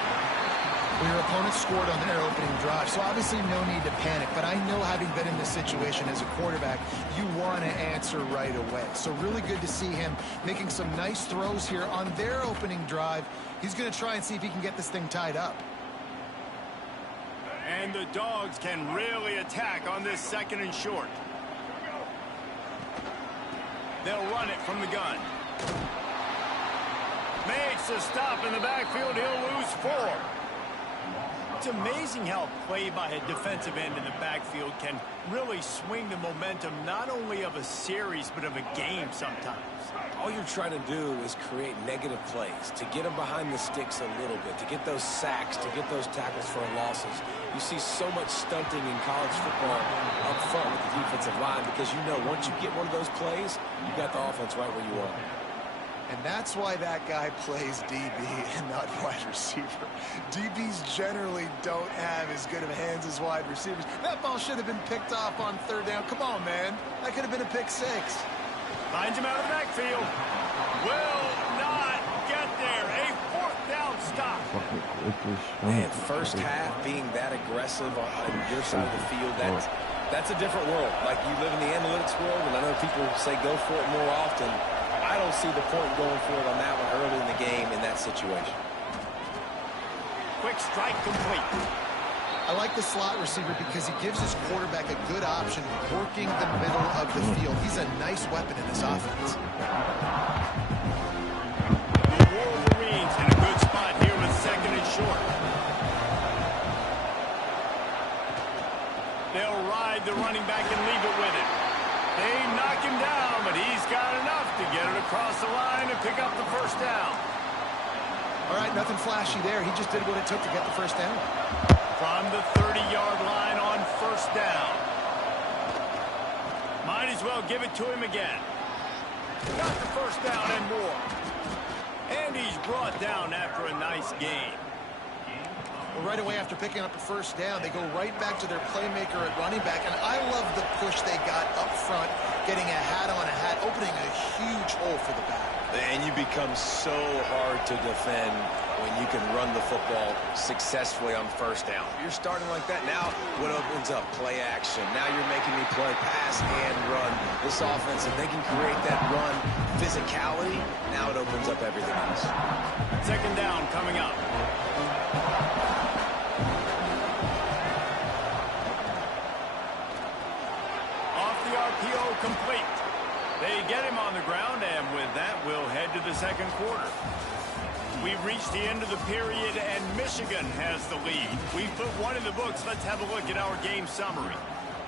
Well, your opponent scored on their opening drive, so obviously no need to panic. But I know, having been in this situation as a quarterback, you want to answer right away. So really good to see him making some nice throws here on their opening drive. He's going to try and see if he can get this thing tied up. And the Dogs can really attack on this 2nd and short. They'll run it from the gun. Makes a stop in the backfield. He'll lose 4. It's amazing how a play by a defensive end in the backfield can really swing the momentum not only of a series but of a game sometimes. All you're trying to do is create negative plays, to get them behind the sticks a little bit, to get those sacks, to get those tackles for losses. You see so much stunting in college football up front with the defensive line because you know once you get one of those plays, you got the offense right where you want it. And that's why that guy plays DB and not wide receiver. DBs generally don't have as good of hands as wide receivers. That ball should have been picked off on 3rd down. Come on, man. That could have been a pick 6. Finds him out of the backfield. Will not get there. A 4th down stop. Man, first half being that aggressive on your side of the field, that's a different world. Like, you live in the analytics world, and I know people say go for it more often. I don't see the point going for it on that one early in the game in that situation. Quick strike complete. I like the slot receiver because he gives his quarterback a good option working the middle of the field. He's a nice weapon in this offense. The Wolverines in a good spot here with 2nd and short. They'll ride the running back and leave it with him. They knock him down, but he's got enough to get it across the line and pick up the 1st down. All right, nothing flashy there. He just did what it took to get the 1st down. From the 30-yard line on 1st down. Might as well give it to him again. Got the 1st down and more. And he's brought down after a nice gain. Well, right away after picking up a 1st down, they go right back to their playmaker at running back. And I love the push they got up front, getting a hat on a hat, opening a huge hole for the back. And you become so hard to defend when you can run the football successfully on 1st down. You're starting like that. Now what opens up? Play action. Now you're making me play pass and run. This offense, if they can create that run physicality, now it opens up everything else. 2nd down coming up. Off the RPO complete. They get him on the ground, and with that, we'll head to the 2nd quarter. We've reached the end of the period, and Michigan has the lead. We've put 1 in the books. Let's have a look at our game summary.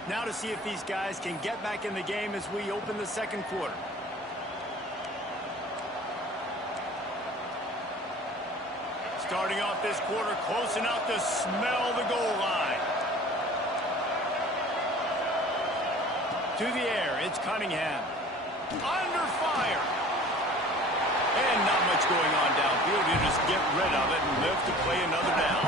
Now to see if these guys can get back in the game as we open the 2nd quarter. Starting off this quarter close enough to smell the goal line. To the air, it's Cunningham. Under fire. And not much going on downfield. You just get rid of it and live to play another down.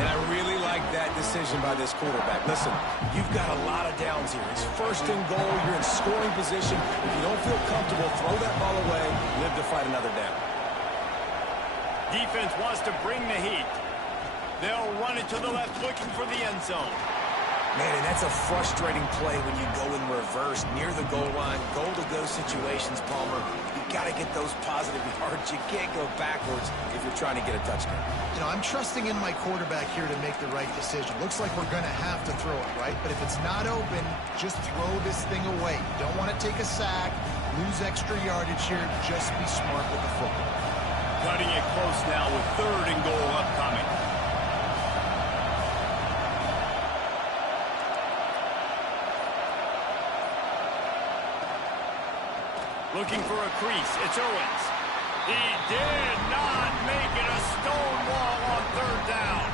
And I really like that decision by this quarterback. Listen, you've got a lot of downs here. It's 1st and goal. You're in scoring position. If you don't feel comfortable, throw that ball away. Live to fight another down. Defense wants to bring the heat. They'll run it to the left, looking for the end zone. Man, and that's a frustrating play when you go in reverse near the goal line. Goal-to-go situations, Palmer. You've got to get those positive yards. You can't go backwards if you're trying to get a touchdown. You know, I'm trusting in my quarterback here to make the right decision. Looks like we're going to have to throw it, right? But if it's not open, just throw this thing away. You don't want to take a sack, lose extra yardage here. Just be smart with the football. Cutting it close now with 3rd and goal upcoming. Looking for a crease. It's Owens. He did not make it. A stone wall on 3rd down.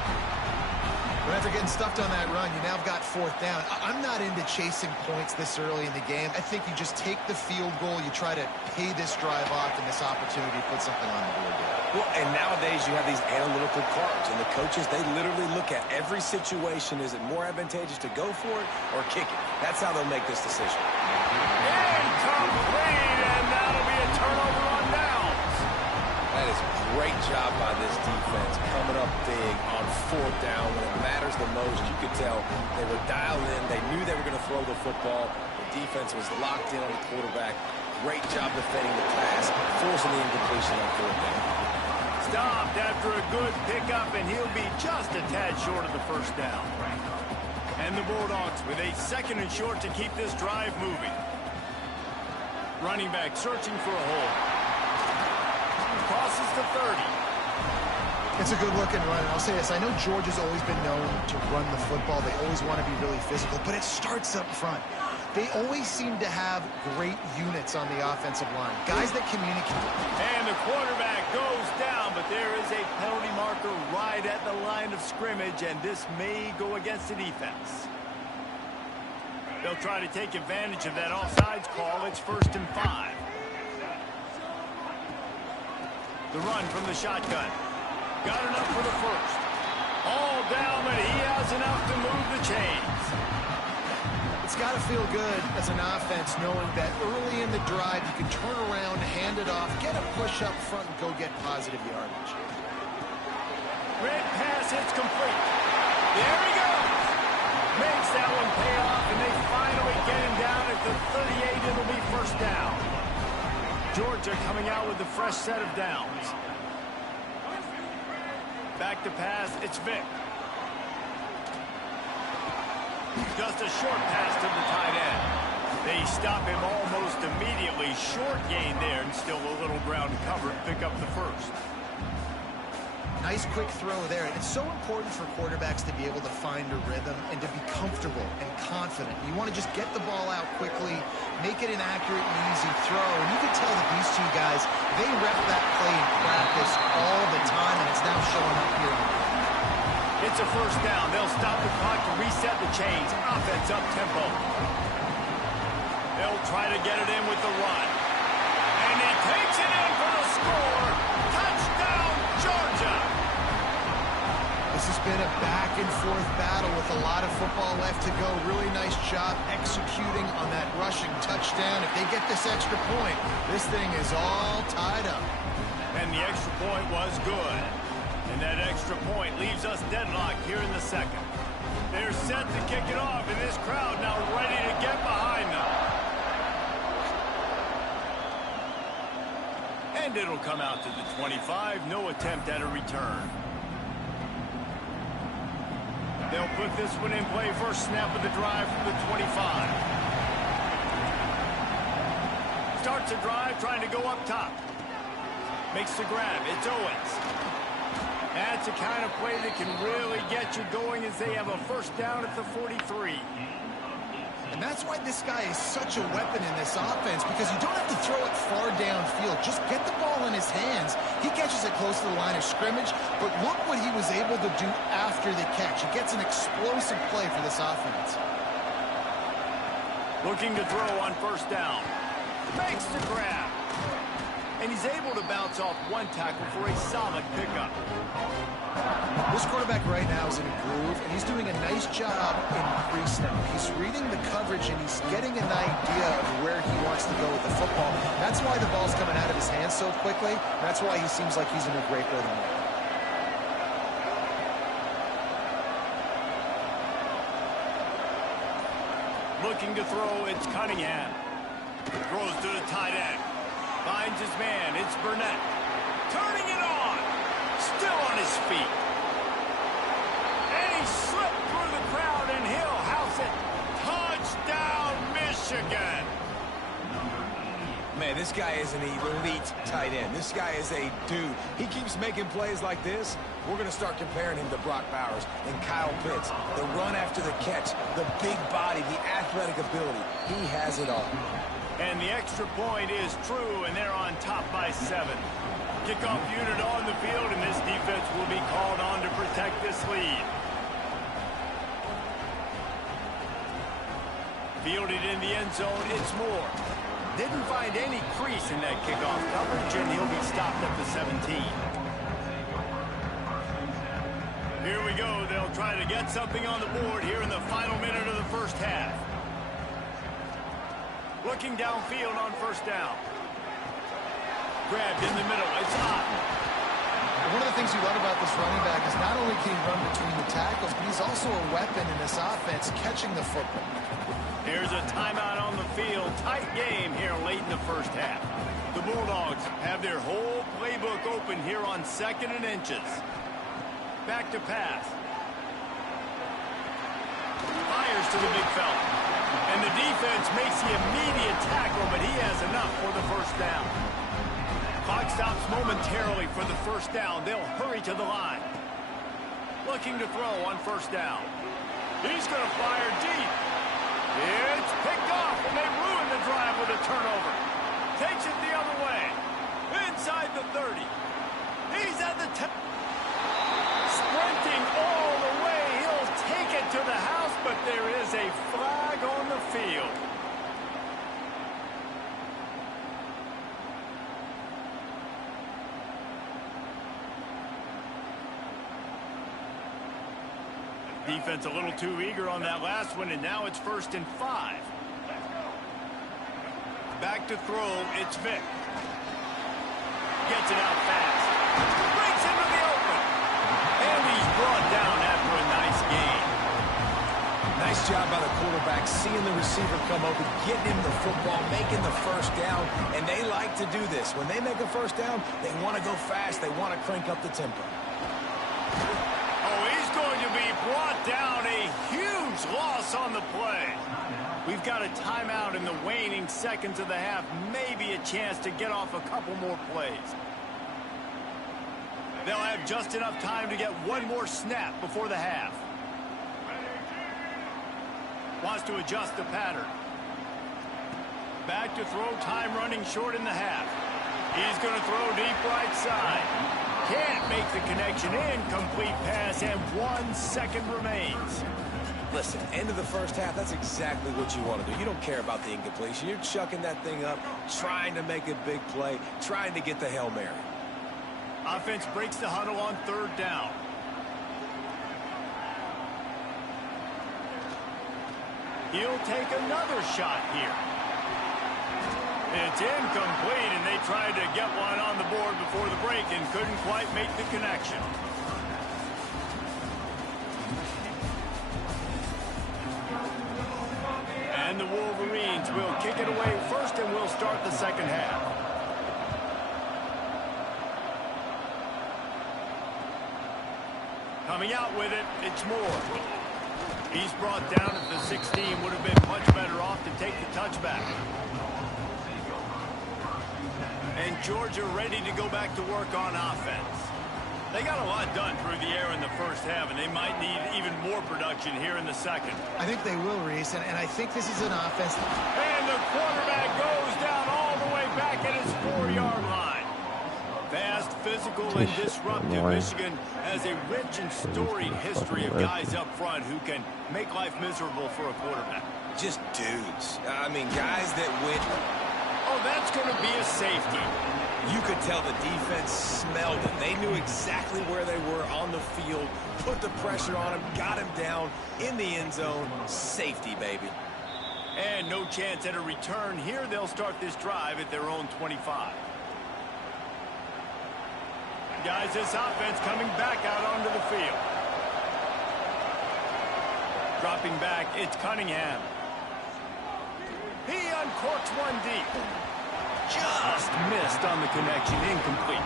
But after getting stuffed on that run, you now have got 4th down. I'm not into chasing points this early in the game. I think you just take the field goal. You try to pay this drive off and this opportunity to put something on the board there. Well, and nowadays you have these analytical cards, and the coaches, they literally look at every situation. Is it more advantageous to go for it or kick it? That's how they'll make this decision. Incomplete, and that'll be a turnover on downs. That is a great job by this defense, coming up big on 4th down when it matters the most. You could tell they were dialed in. They knew they were going to throw the football. The defense was locked in on the quarterback. Great job defending the pass, forcing the incompletion on 4th down. Stopped after a good pickup, and he'll be just a tad short of the first down. And the Bulldogs with a 2nd and short to keep this drive moving. Running back searching for a hole. Crosses the 30. It's a good-looking run, and I'll say this. I know Georgia's always been known to run the football. They always want to be really physical, but it starts up front. They always seem to have great units on the offensive line, guys that communicate. And the quarterback goes down, but there is a penalty marker right at the line of scrimmage, and this may go against the defense. They'll try to take advantage of that offsides call. It's 1st and 5. The run from the shotgun. Got enough for the first. All down, but he has enough to move the chains. It's got to feel good as an offense knowing that early in the drive you can turn around, hand it off, get a push up front, and go get positive yardage. Red pass hits complete. There he goes. Makes that one pay off, and they finally get him down at the 38. It'll be 1st down. Georgia coming out with a fresh set of downs. Back to pass, it's Vick. Just a short pass to the tight end. They stop him almost immediately. Short gain there, and still a little ground covered. Pick up the first. Nice quick throw there. It's so important for quarterbacks to be able to find a rhythm and to be comfortable and confident. You want to just get the ball out quickly, make it an accurate and easy throw. And you can tell that these two guys, they rep that play in practice all the time, and it's now showing up here. It's a 1st down. They'll stop the clock to reset the chains. Offense up tempo. They'll try to get it in with the run. And he takes it in for the score. Touchdown, Georgia. This has been a back-and-forth battle with a lot of football left to go. Really nice job executing on that rushing touchdown. If they get this extra point, this thing is all tied up. And the extra point was good. And that extra point leaves us deadlocked here in the 2nd. They're set to kick it off, and this crowd now ready to get behind them. And it'll come out to the 25. No attempt at a return. They'll put this one in play. First snap of the drive from the 25. Starts the drive trying to go up top. Makes the grab. It's Owens. That's the kind of play that can really get you going as they have a 1st down at the 43. And that's why this guy is such a weapon in this offense, because you don't have to throw it far downfield. Just get the ball in his hands. He catches it close to the line of scrimmage, but look what he was able to do after the catch. He gets an explosive play for this offense. Looking to throw on 1st down. Makes the grab. And he's able to bounce off one tackle for a solid pickup. This quarterback right now is in a groove, and he's doing a nice job in pre-snap. He's reading the coverage, and he's getting an idea of where he wants to go with the football. That's why the ball's coming out of his hands so quickly. That's why he seems like he's in a great rhythm. Looking to throw, it's Cunningham. Throws to the tight end. Finds his man, it's Burnett. Turning it on. Still on his feet. And he slipped through the crowd, and he'll house it. Touchdown, Michigan. Man, this guy is an elite tight end. This guy is a dude. He keeps making plays like this. We're going to start comparing him to Brock Bowers and Kyle Pitts. The run after the catch, the big body, the athletic ability. He has it all. And the extra point is true, and they're on top by 7. Kickoff unit on the field, and this defense will be called on to protect this lead. Fielded in the end zone, it's Moore. Didn't find any crease in that kickoff coverage, and he'll be stopped at the 17. Here we go. They'll try to get something on the board here in the final minute of the first half. Looking downfield on first down. Grabbed in the middle. It's Otten. One of the things you love about this running back is not only can he run between the tackles, but he's also a weapon in this offense, catching the football. Here's a timeout on the field. Tight game here late in the first half. The Bulldogs have their whole playbook open here on 2nd and inches. Back to pass. Fires to the big fella. And the defense makes the immediate tackle, but he has enough for the first down. Clock stops momentarily for the first down. They'll hurry to the line. Looking to throw on first down. He's going to fire deep. It's picked off, and they ruin the drive with a turnover. Takes it the other way. Inside the 30. He's at the 10. Sprinting all the way. He'll take it to the house, but there is a flag on the field. Defense a little too eager on that last one, and now it's 1st and 5. Back to throw, it's Vick. Gets it out fast. Breaks into the open. And he's brought down after a nice gain. Nice job by the quarterback, seeing the receiver come open, getting him the football, making the first down, and they like to do this. When they make a first down, they want to go fast. They want to crank up the tempo. Going to be brought down. A huge loss on the play. We've got a timeout in the waning seconds of the half. Maybe a chance to get off a couple more plays. They'll have just enough time to get one more snap before the half. Wants to adjust the pattern. Back to throw, time running short in the half. He's going to throw deep right side. Can't make the connection. Incomplete pass, and 1 second remains. Listen, end of the first half, that's exactly what you want to do. You don't care about the incompletion. You're chucking that thing up, trying to make a big play, trying to get the Hail Mary. Offense breaks the huddle on 3rd down. He'll take another shot here. It's incomplete, and they tried to get one on the board before the break and couldn't quite make the connection. And the Wolverines will kick it away first, and we'll start the second half. Coming out with it, it's Moore. He's brought down at the 16. Would have been much better off to take the touchback. And Georgia ready to go back to work on offense. They got a lot done through the air in the first half, and they might need even more production here in the second. I think they will, Reese, and I think this is an offense. And the quarterback goes down all the way back at his 4-yard line. Fast, physical, and disruptive. Michigan has a rich and storied history of guys up front who can make life miserable for a quarterback. Just dudes. I mean, guys that win. Oh, that's going to be a safety. You could tell the defense smelled it. They knew exactly where they were on the field, put the pressure on him, got him down in the end zone. Safety, baby. And no chance at a return. Here they'll start this drive at their own 25. Guys, this offense coming back out onto the field. Dropping back, it's Cunningham. He uncorks one deep. Just missed on the connection. Incomplete.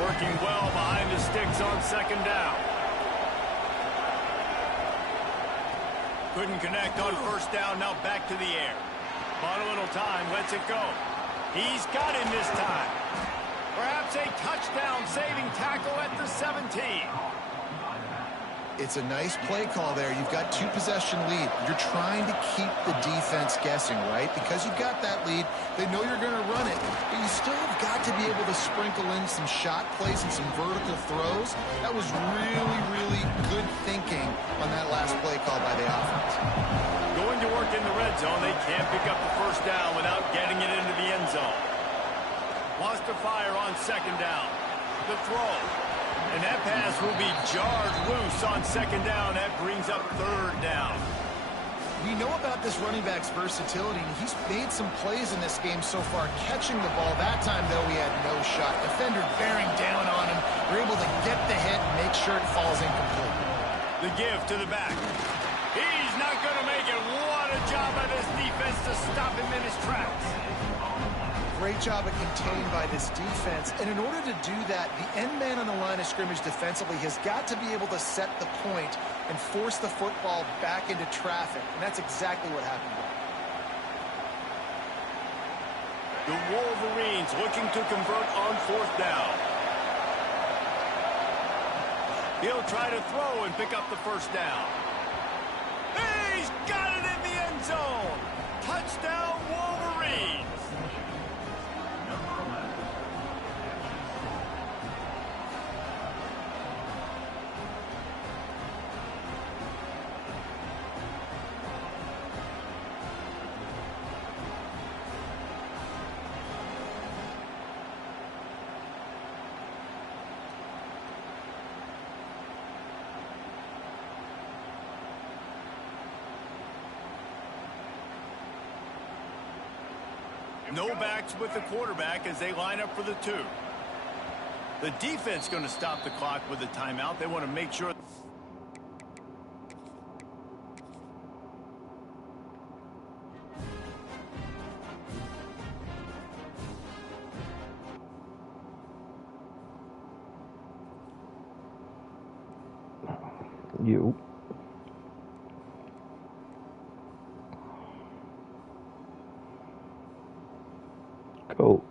Working well behind the sticks on second down. Couldn't connect on first down. Now back to the air. Bought a little time. Lets it go. He's got him this time. Perhaps a touchdown-saving tackle at the 17. It's a nice play call there. You've got 2-possession lead. You're trying to keep the defense guessing, right? Because you've got that lead, they know you're going to run it. But you still have got to be able to sprinkle in some shot plays and some vertical throws. That was really, really good thinking on that last play call by the offense. Going to work in the red zone. They can't pick up the first down without getting it into the end zone. Lost to fire on second down. The throw. And that pass will be jarred loose on second down. That brings up third down. We know about this running back's versatility, and he's made some plays in this game so far, catching the ball. That time, though, he had no shot. Defender bearing down on him. They're able to get the hit and make sure it falls incomplete. The give to the back. He's not going to make it. What a job by this defense to stop him in his tracks. Great job of contained by this defense. And in order to do that, the end man on the line of scrimmage defensively has got to be able to set the point and force the football back into traffic. And that's exactly what happened there. The Wolverines looking to convert on fourth down. He'll try to throw and pick up the first down. He's got it in the end zone. Touchdown, Wolverines. No backs with the quarterback as they line up for the 2. The defense going to stop the clock with a timeout. They want to make sure. You. Go.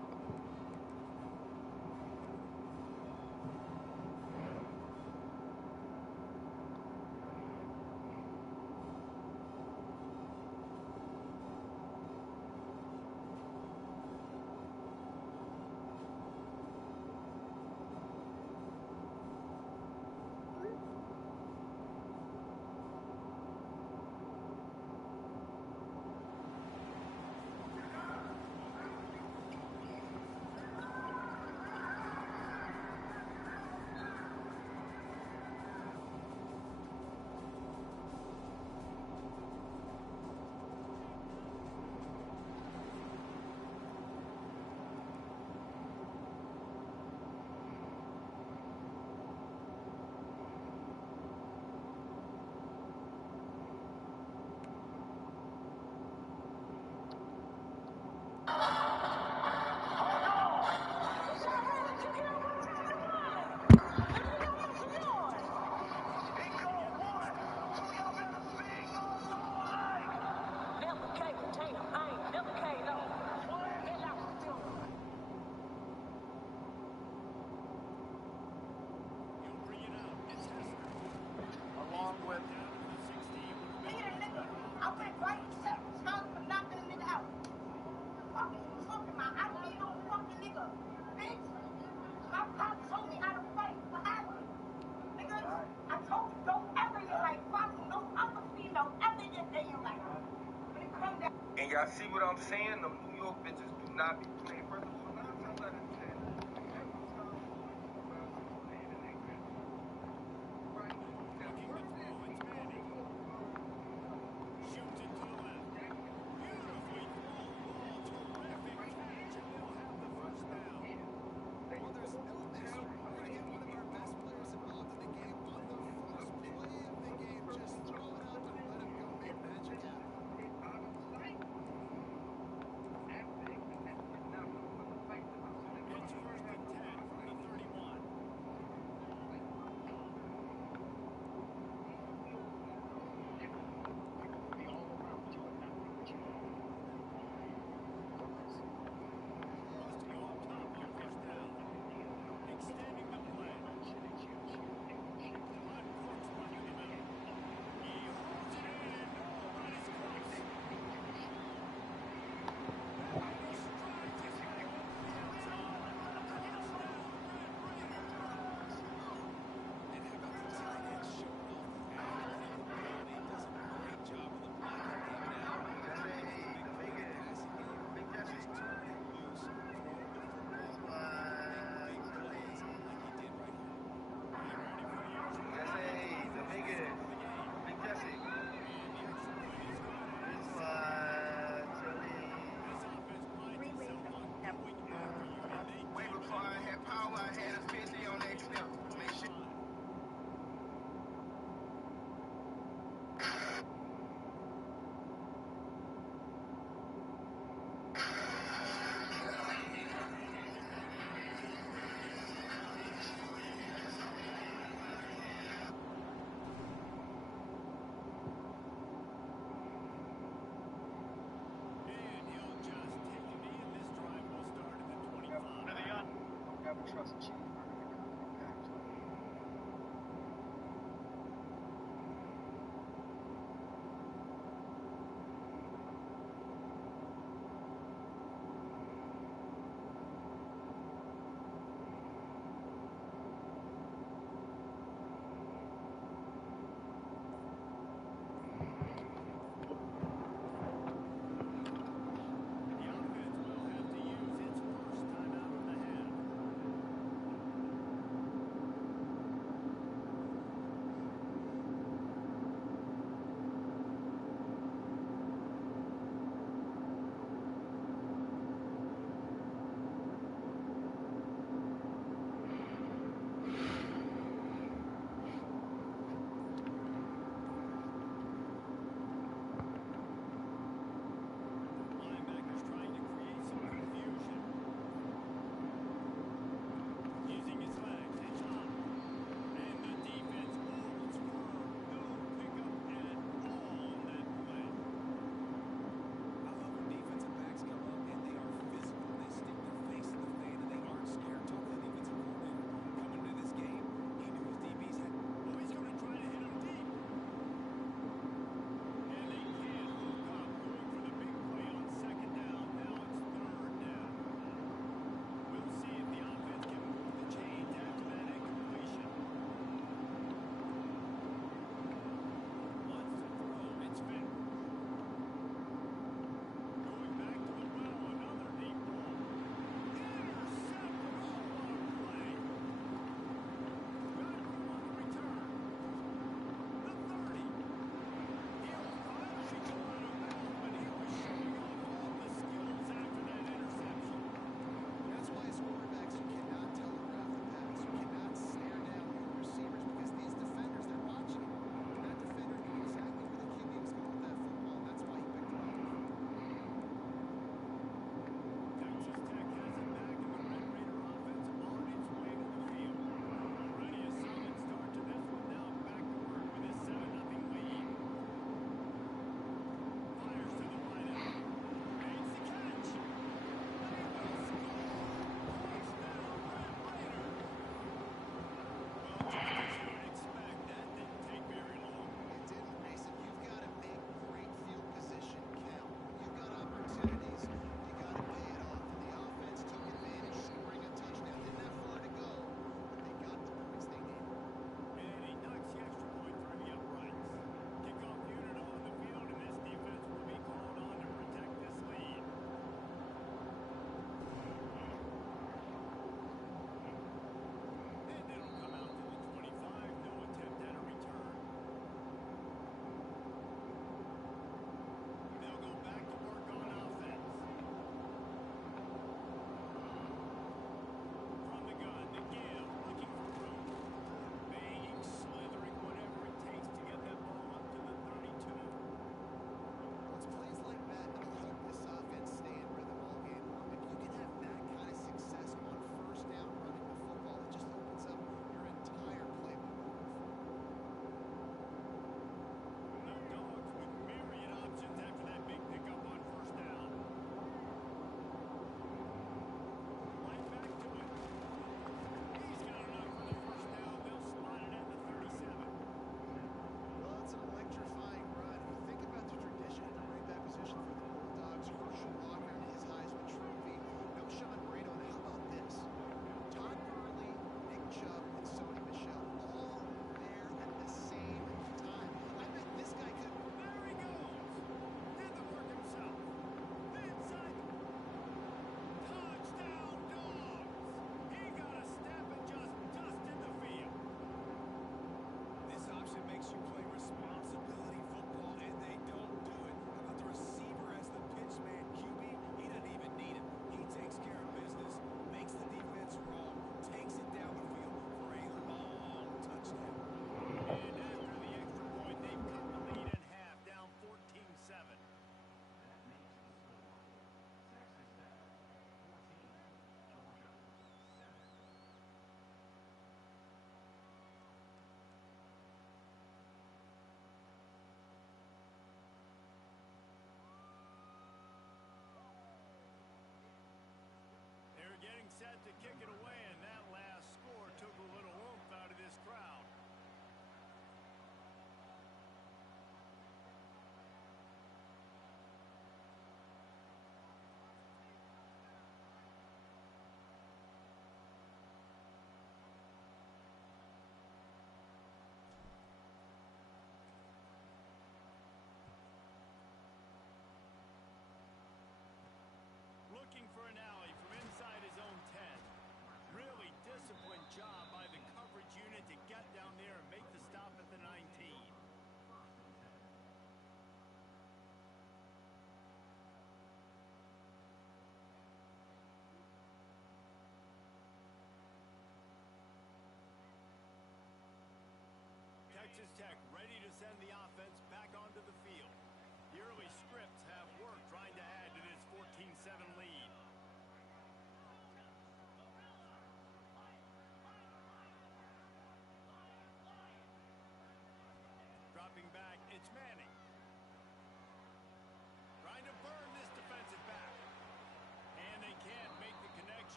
Y'all see what I'm saying? Them New York bitches do not be playing. First of all, 9 times out of 10, every time trust Cheeseburger to come back to me. The offense will have to use its first timeout of the half.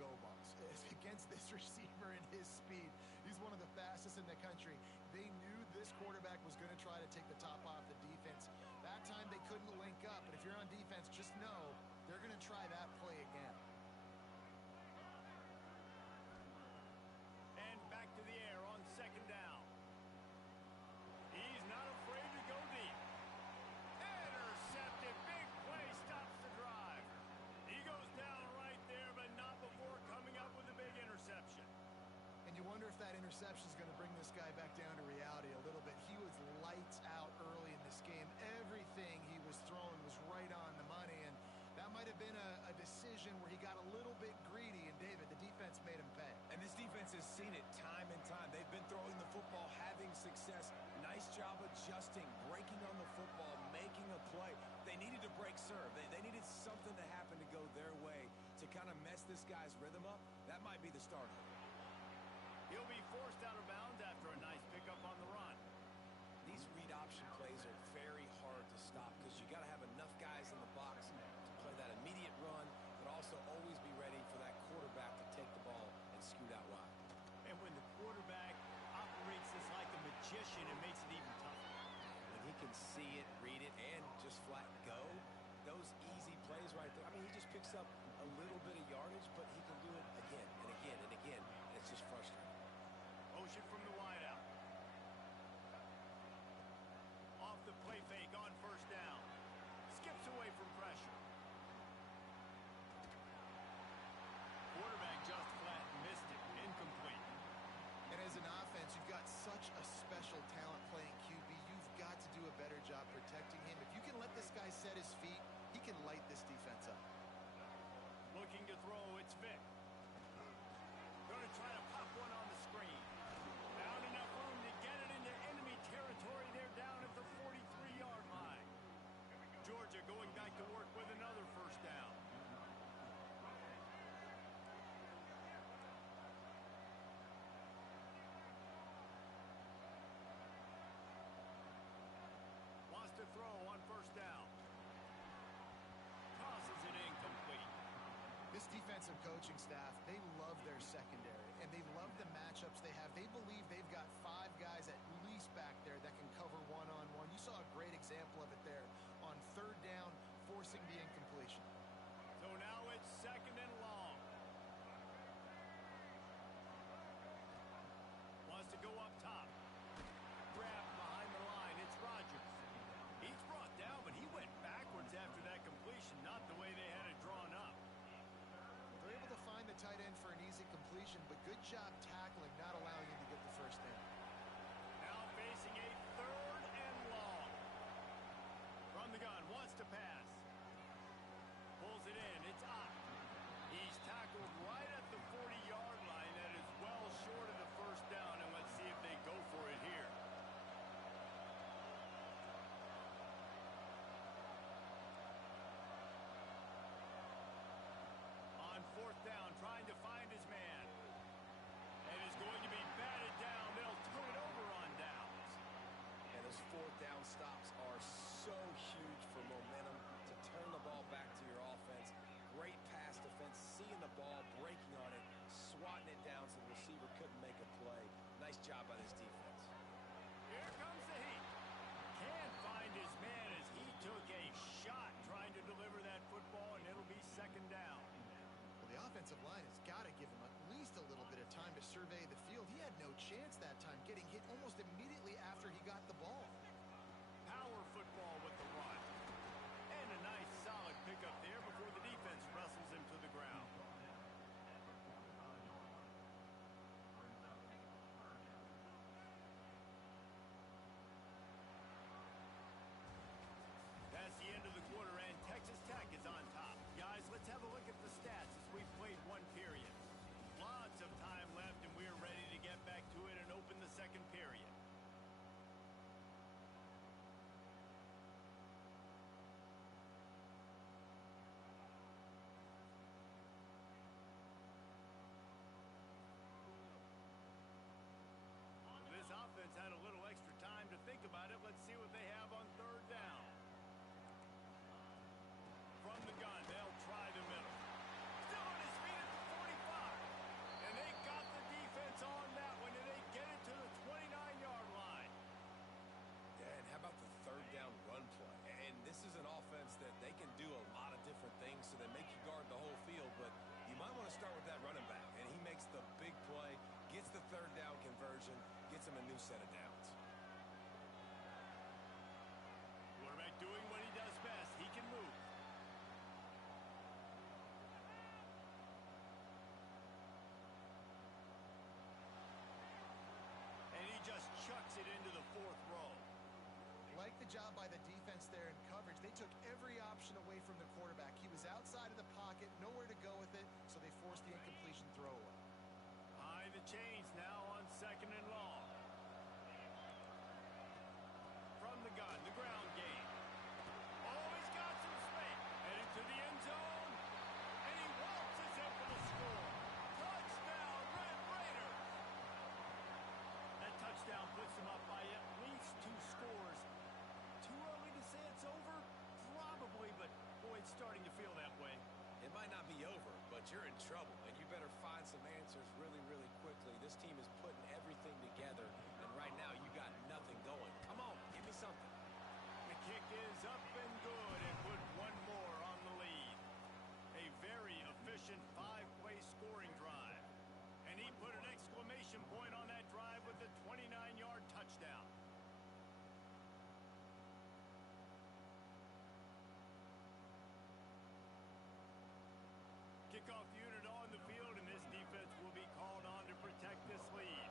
go balls. Against this receiver and his speed, he's one of the fastest in the country. They knew this quarterback was going to try to take the top off the defense. That time they couldn't link up, but if you're on defense, just know they're going to try that play again. And back to the air on second down. He's not afraid to go deep. Intercepted. Big play stops the drive. He goes down right there, but not before coming up with a big interception. And you wonder if that interception is going to bring this guy back down to reality a little bit. He was lights out early in this game. Everything he was throwing was right on the money, and that might have been a decision where he got a little bit greedy, and David, the defense made him pay. And this defense has seen it time and time. They've been throwing the football, having success. Nice job adjusting, breaking on the football, making a play. They needed to break serve. They needed something to happen to go their way to kind of mess this guy's rhythm up. That might be the start of it. He'll be forced out of bounds after a nice pickup on the run. These read option plays are very hard to stop because you got to have enough guys in the box to play that immediate run, but also always be ready for that quarterback to take the ball and scoot out wide. And when the quarterback operates this like a magician, it makes it even tougher. When he can see it, read it, and just flat go, those easy plays right there. I mean, he just picks up a little bit of yardage, but he can do it again and again and again, and it's just frustrating. Motion from the wideout. Off the play fake on first down. Skips away from pressure. Quarterback just flat missed it. Incomplete. And as an offense, you've got such a special talent playing QB. You've got to do a better job protecting him. If you can let this guy set his feet, he can light this defense up. Looking to throw, it's Vick. Going to try to pop one on the screen. Found enough room to get it into enemy territory. They're down at the 43-yard line. Georgia going back to work with another first down. Wants to throw on first down. Tosses it incomplete. This defensive coaching staff, they love their secondary, and they love the matchups they have. They believe they've got 5 guys at least back there that can cover one-on-one. You saw a great example of it there on third down, forcing the incompletion. So now it's second and long. Wants to go up top. Grabbed behind the line. It's Rodgers. He's brought down, but he went backwards after that completion, not the way they had it drawn up. They're able to find the tight end for an easy completion, but good job tackling, not allowing him to get the first down. Now facing a third and long. From the gun, wants to pass. Pulls it in, it's up. He's tackled right at the 40-yard line. That is well short of the first down, and let's see if they go for it here. On fourth down, trying to find his man. And is going to be batted down. They'll turn it over on downs. And those fourth down stops are so huge for momentum to turn the ball back to your offense. Great pass defense, seeing the ball, breaking on it, swatting it down so the receiver couldn't make a play. Nice job by this defense. Here comes the heat. Can't find his man as he took a shot trying to deliver that football, and it'll be second down. Well, the offensive line has got to give him at least a little bit of time to survey the field. He had no chance that time, getting hit almost immediately after he got the ball. Power football with the run. And a nice solid pickup there before the defense wrestles him to the ground. That's the end of the quarter, and Texas Tech is on top. Guys, let's have a look at the stats as we've played one period. Lots of time left, and we're ready to get back to it and open the second period. him a new set of downs. Quarterback doing what he does best. He can move. And he just chucks it into the 4th row. Like the job by the defense there in coverage. They took every option away from the quarterback. He was outside of the pocket, nowhere to go with it, so they forced the incompletion throw away. High the chains now on 2nd and long. From the gun, the ground game. Oh, he's got some space. Headed to the end zone. And he waltzes in for the score. Touchdown, Red Raiders. That touchdown puts them up by at least 2 scores. Too early to say it's over? Probably, but boy, it's starting to feel that way. It might not be over, but you're in trouble, and you better find some answers really, really quickly. This team is putting everything together, and right now you got nothing going. Come on, give me something. The kick is up and good and put one more on the lead. A very efficient 5-play scoring drive. And he put an exclamation point on that drive with a 29-yard touchdown. Kickoff unit on the field, and this defense will be called on to protect this lead.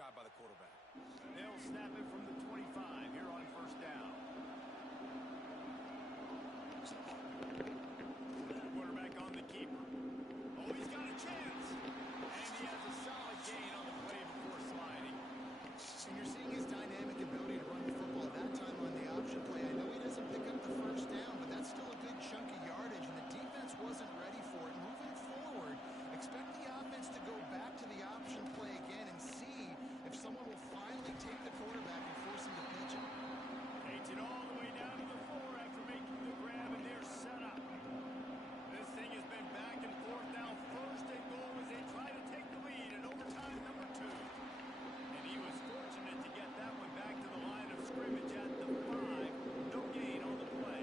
job by the quarterback. They'll snap it from the 25 here on first down. Quarterback on the keeper. Oh, he's got a chance. And he has a solid gain on the play before sliding. And you're seeing his dynamic ability to run the football. That time on the option play, I know he doesn't pick up the first down, but that's still a good chunk of yardage, and the defense wasn't ready for it. Moving forward, expect the offense to go back to the option play again and see if someone will finally take the quarterback and force him to pitch it. Takes it all the way down to the 4 after making the grab, and they're set up. This thing has been back and forth now, first and goal as they try to take the lead in overtime number 2. And he was fortunate to get that one back to the line of scrimmage at the 5. No gain on the play.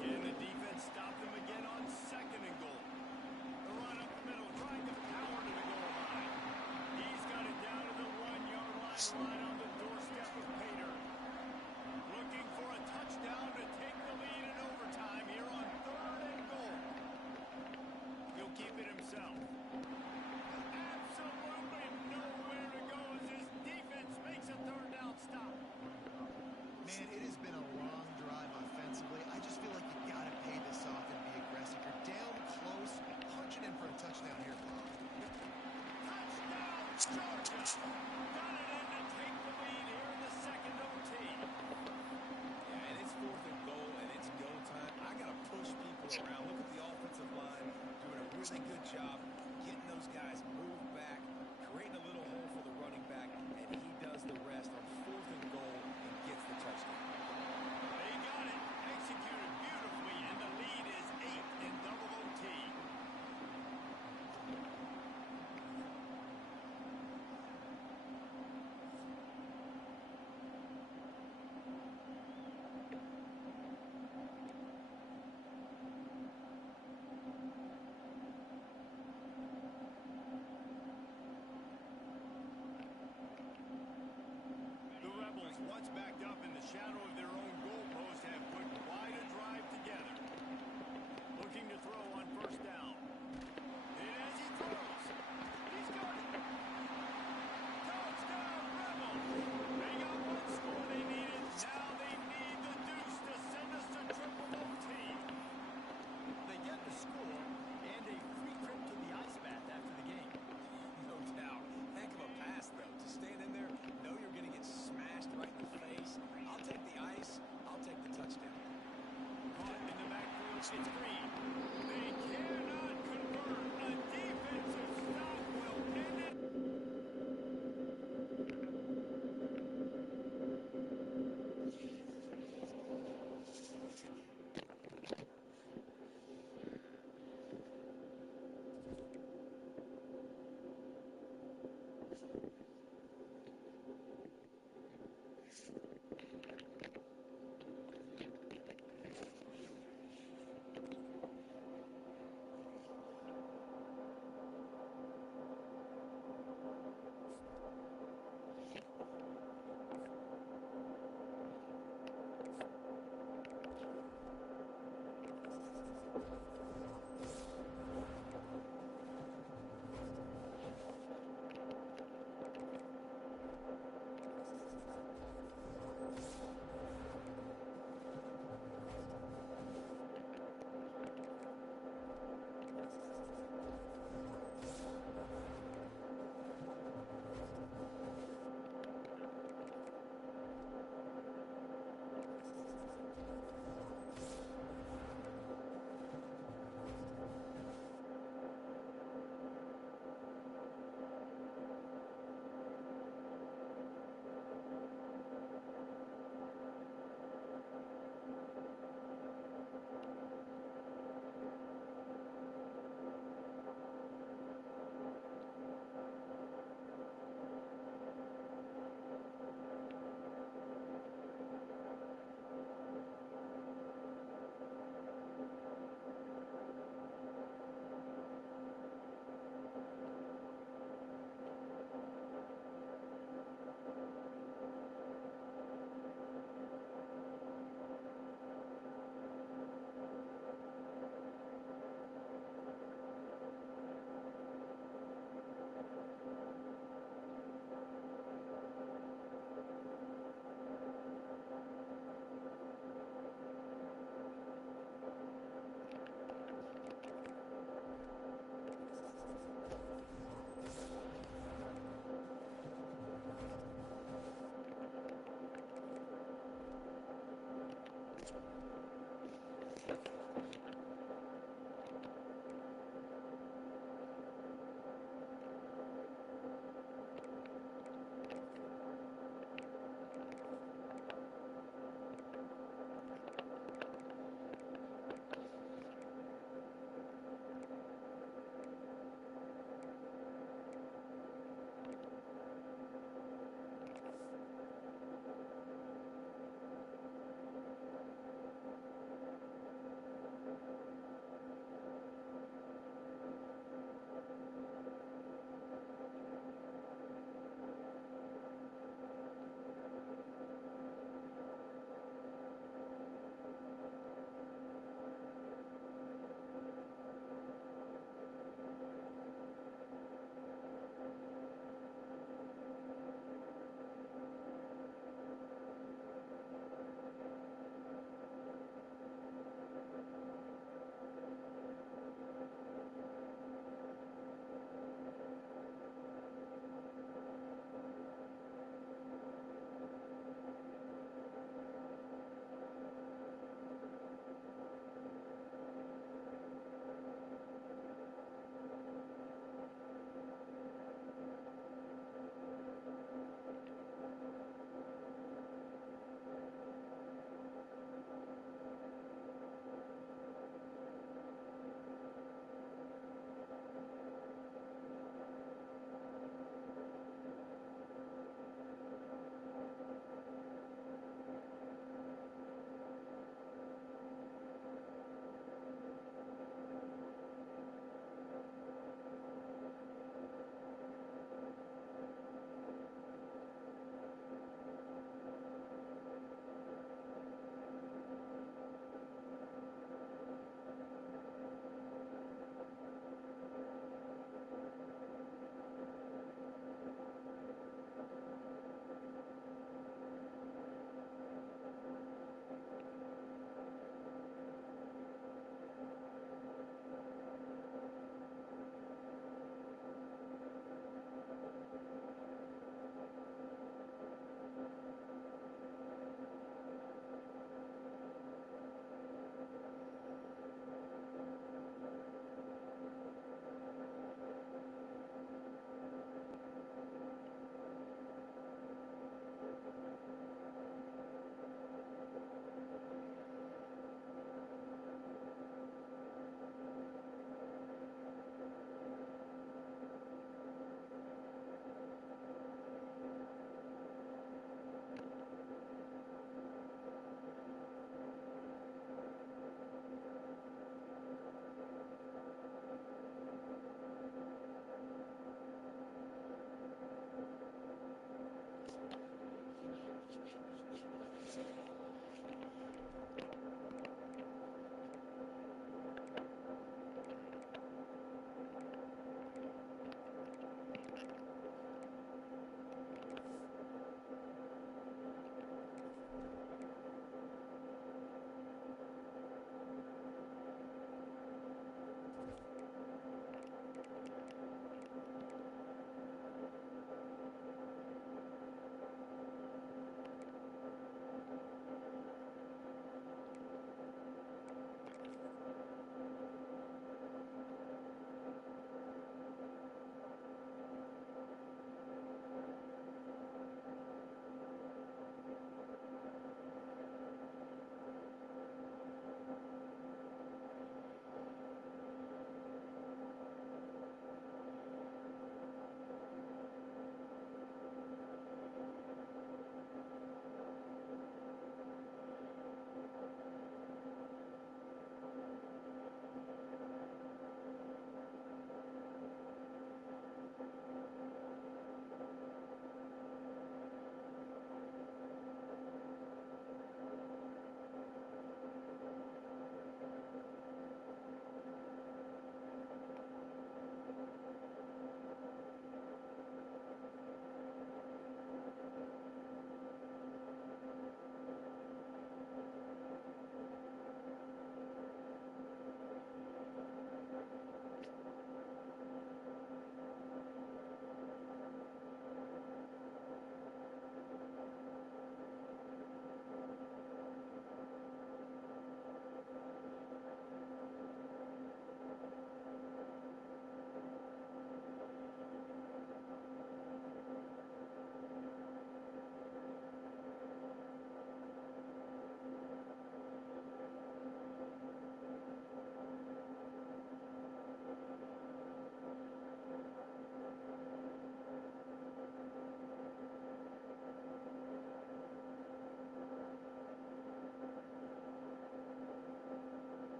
Can the defense stop them again on second and goal? The run up the middle, trying to power to the goal line. He's got it down to the 1-yard line, right on the doorstep of Pater. Looking for a touchdown to take the lead in overtime here on third and goal. He'll keep it himself. Absolutely nowhere to go as his defense makes a third down stop. Man, it has been a long drive offensively. I just feel like you got to pay this off and be aggressive. You're down close. Punch it in for a touchdown here, Bob. Touchdown, Georgia! Got it in to take the lead here in the second OT. Yeah, and it's 4th and goal, and it's go time. I got to push people around. Look at the offensive line doing a really good job getting those guys moved back, creating a little hole for the running back, and he does the rest on 4th and goal and gets the touchdown. They got it. Executed beautifully, and the lead is 8 in double OT. The Rebels, once backed up in the shadow of their own goalpost, have put quite a drive together. Looking to throw on first down. And as he throws, he's got it. Touchdown, Rebels! They got one score they needed. Now they need the deuce to send us to triple OT. They get the score and a free trip to the ice bath after the game. No doubt. Heck of a pass, though. To stand in there, know you're going to get smashed right in the face. I'll take the ice. I'll take the touchdown. Caught in the backfield, it's Green. They cannot convert. A defensive stop will end it.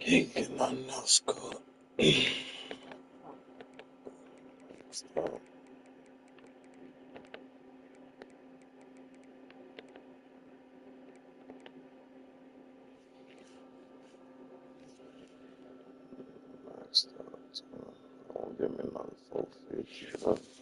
Can't get nothing else caught. Stop. Maxed out. Don't give me another 450.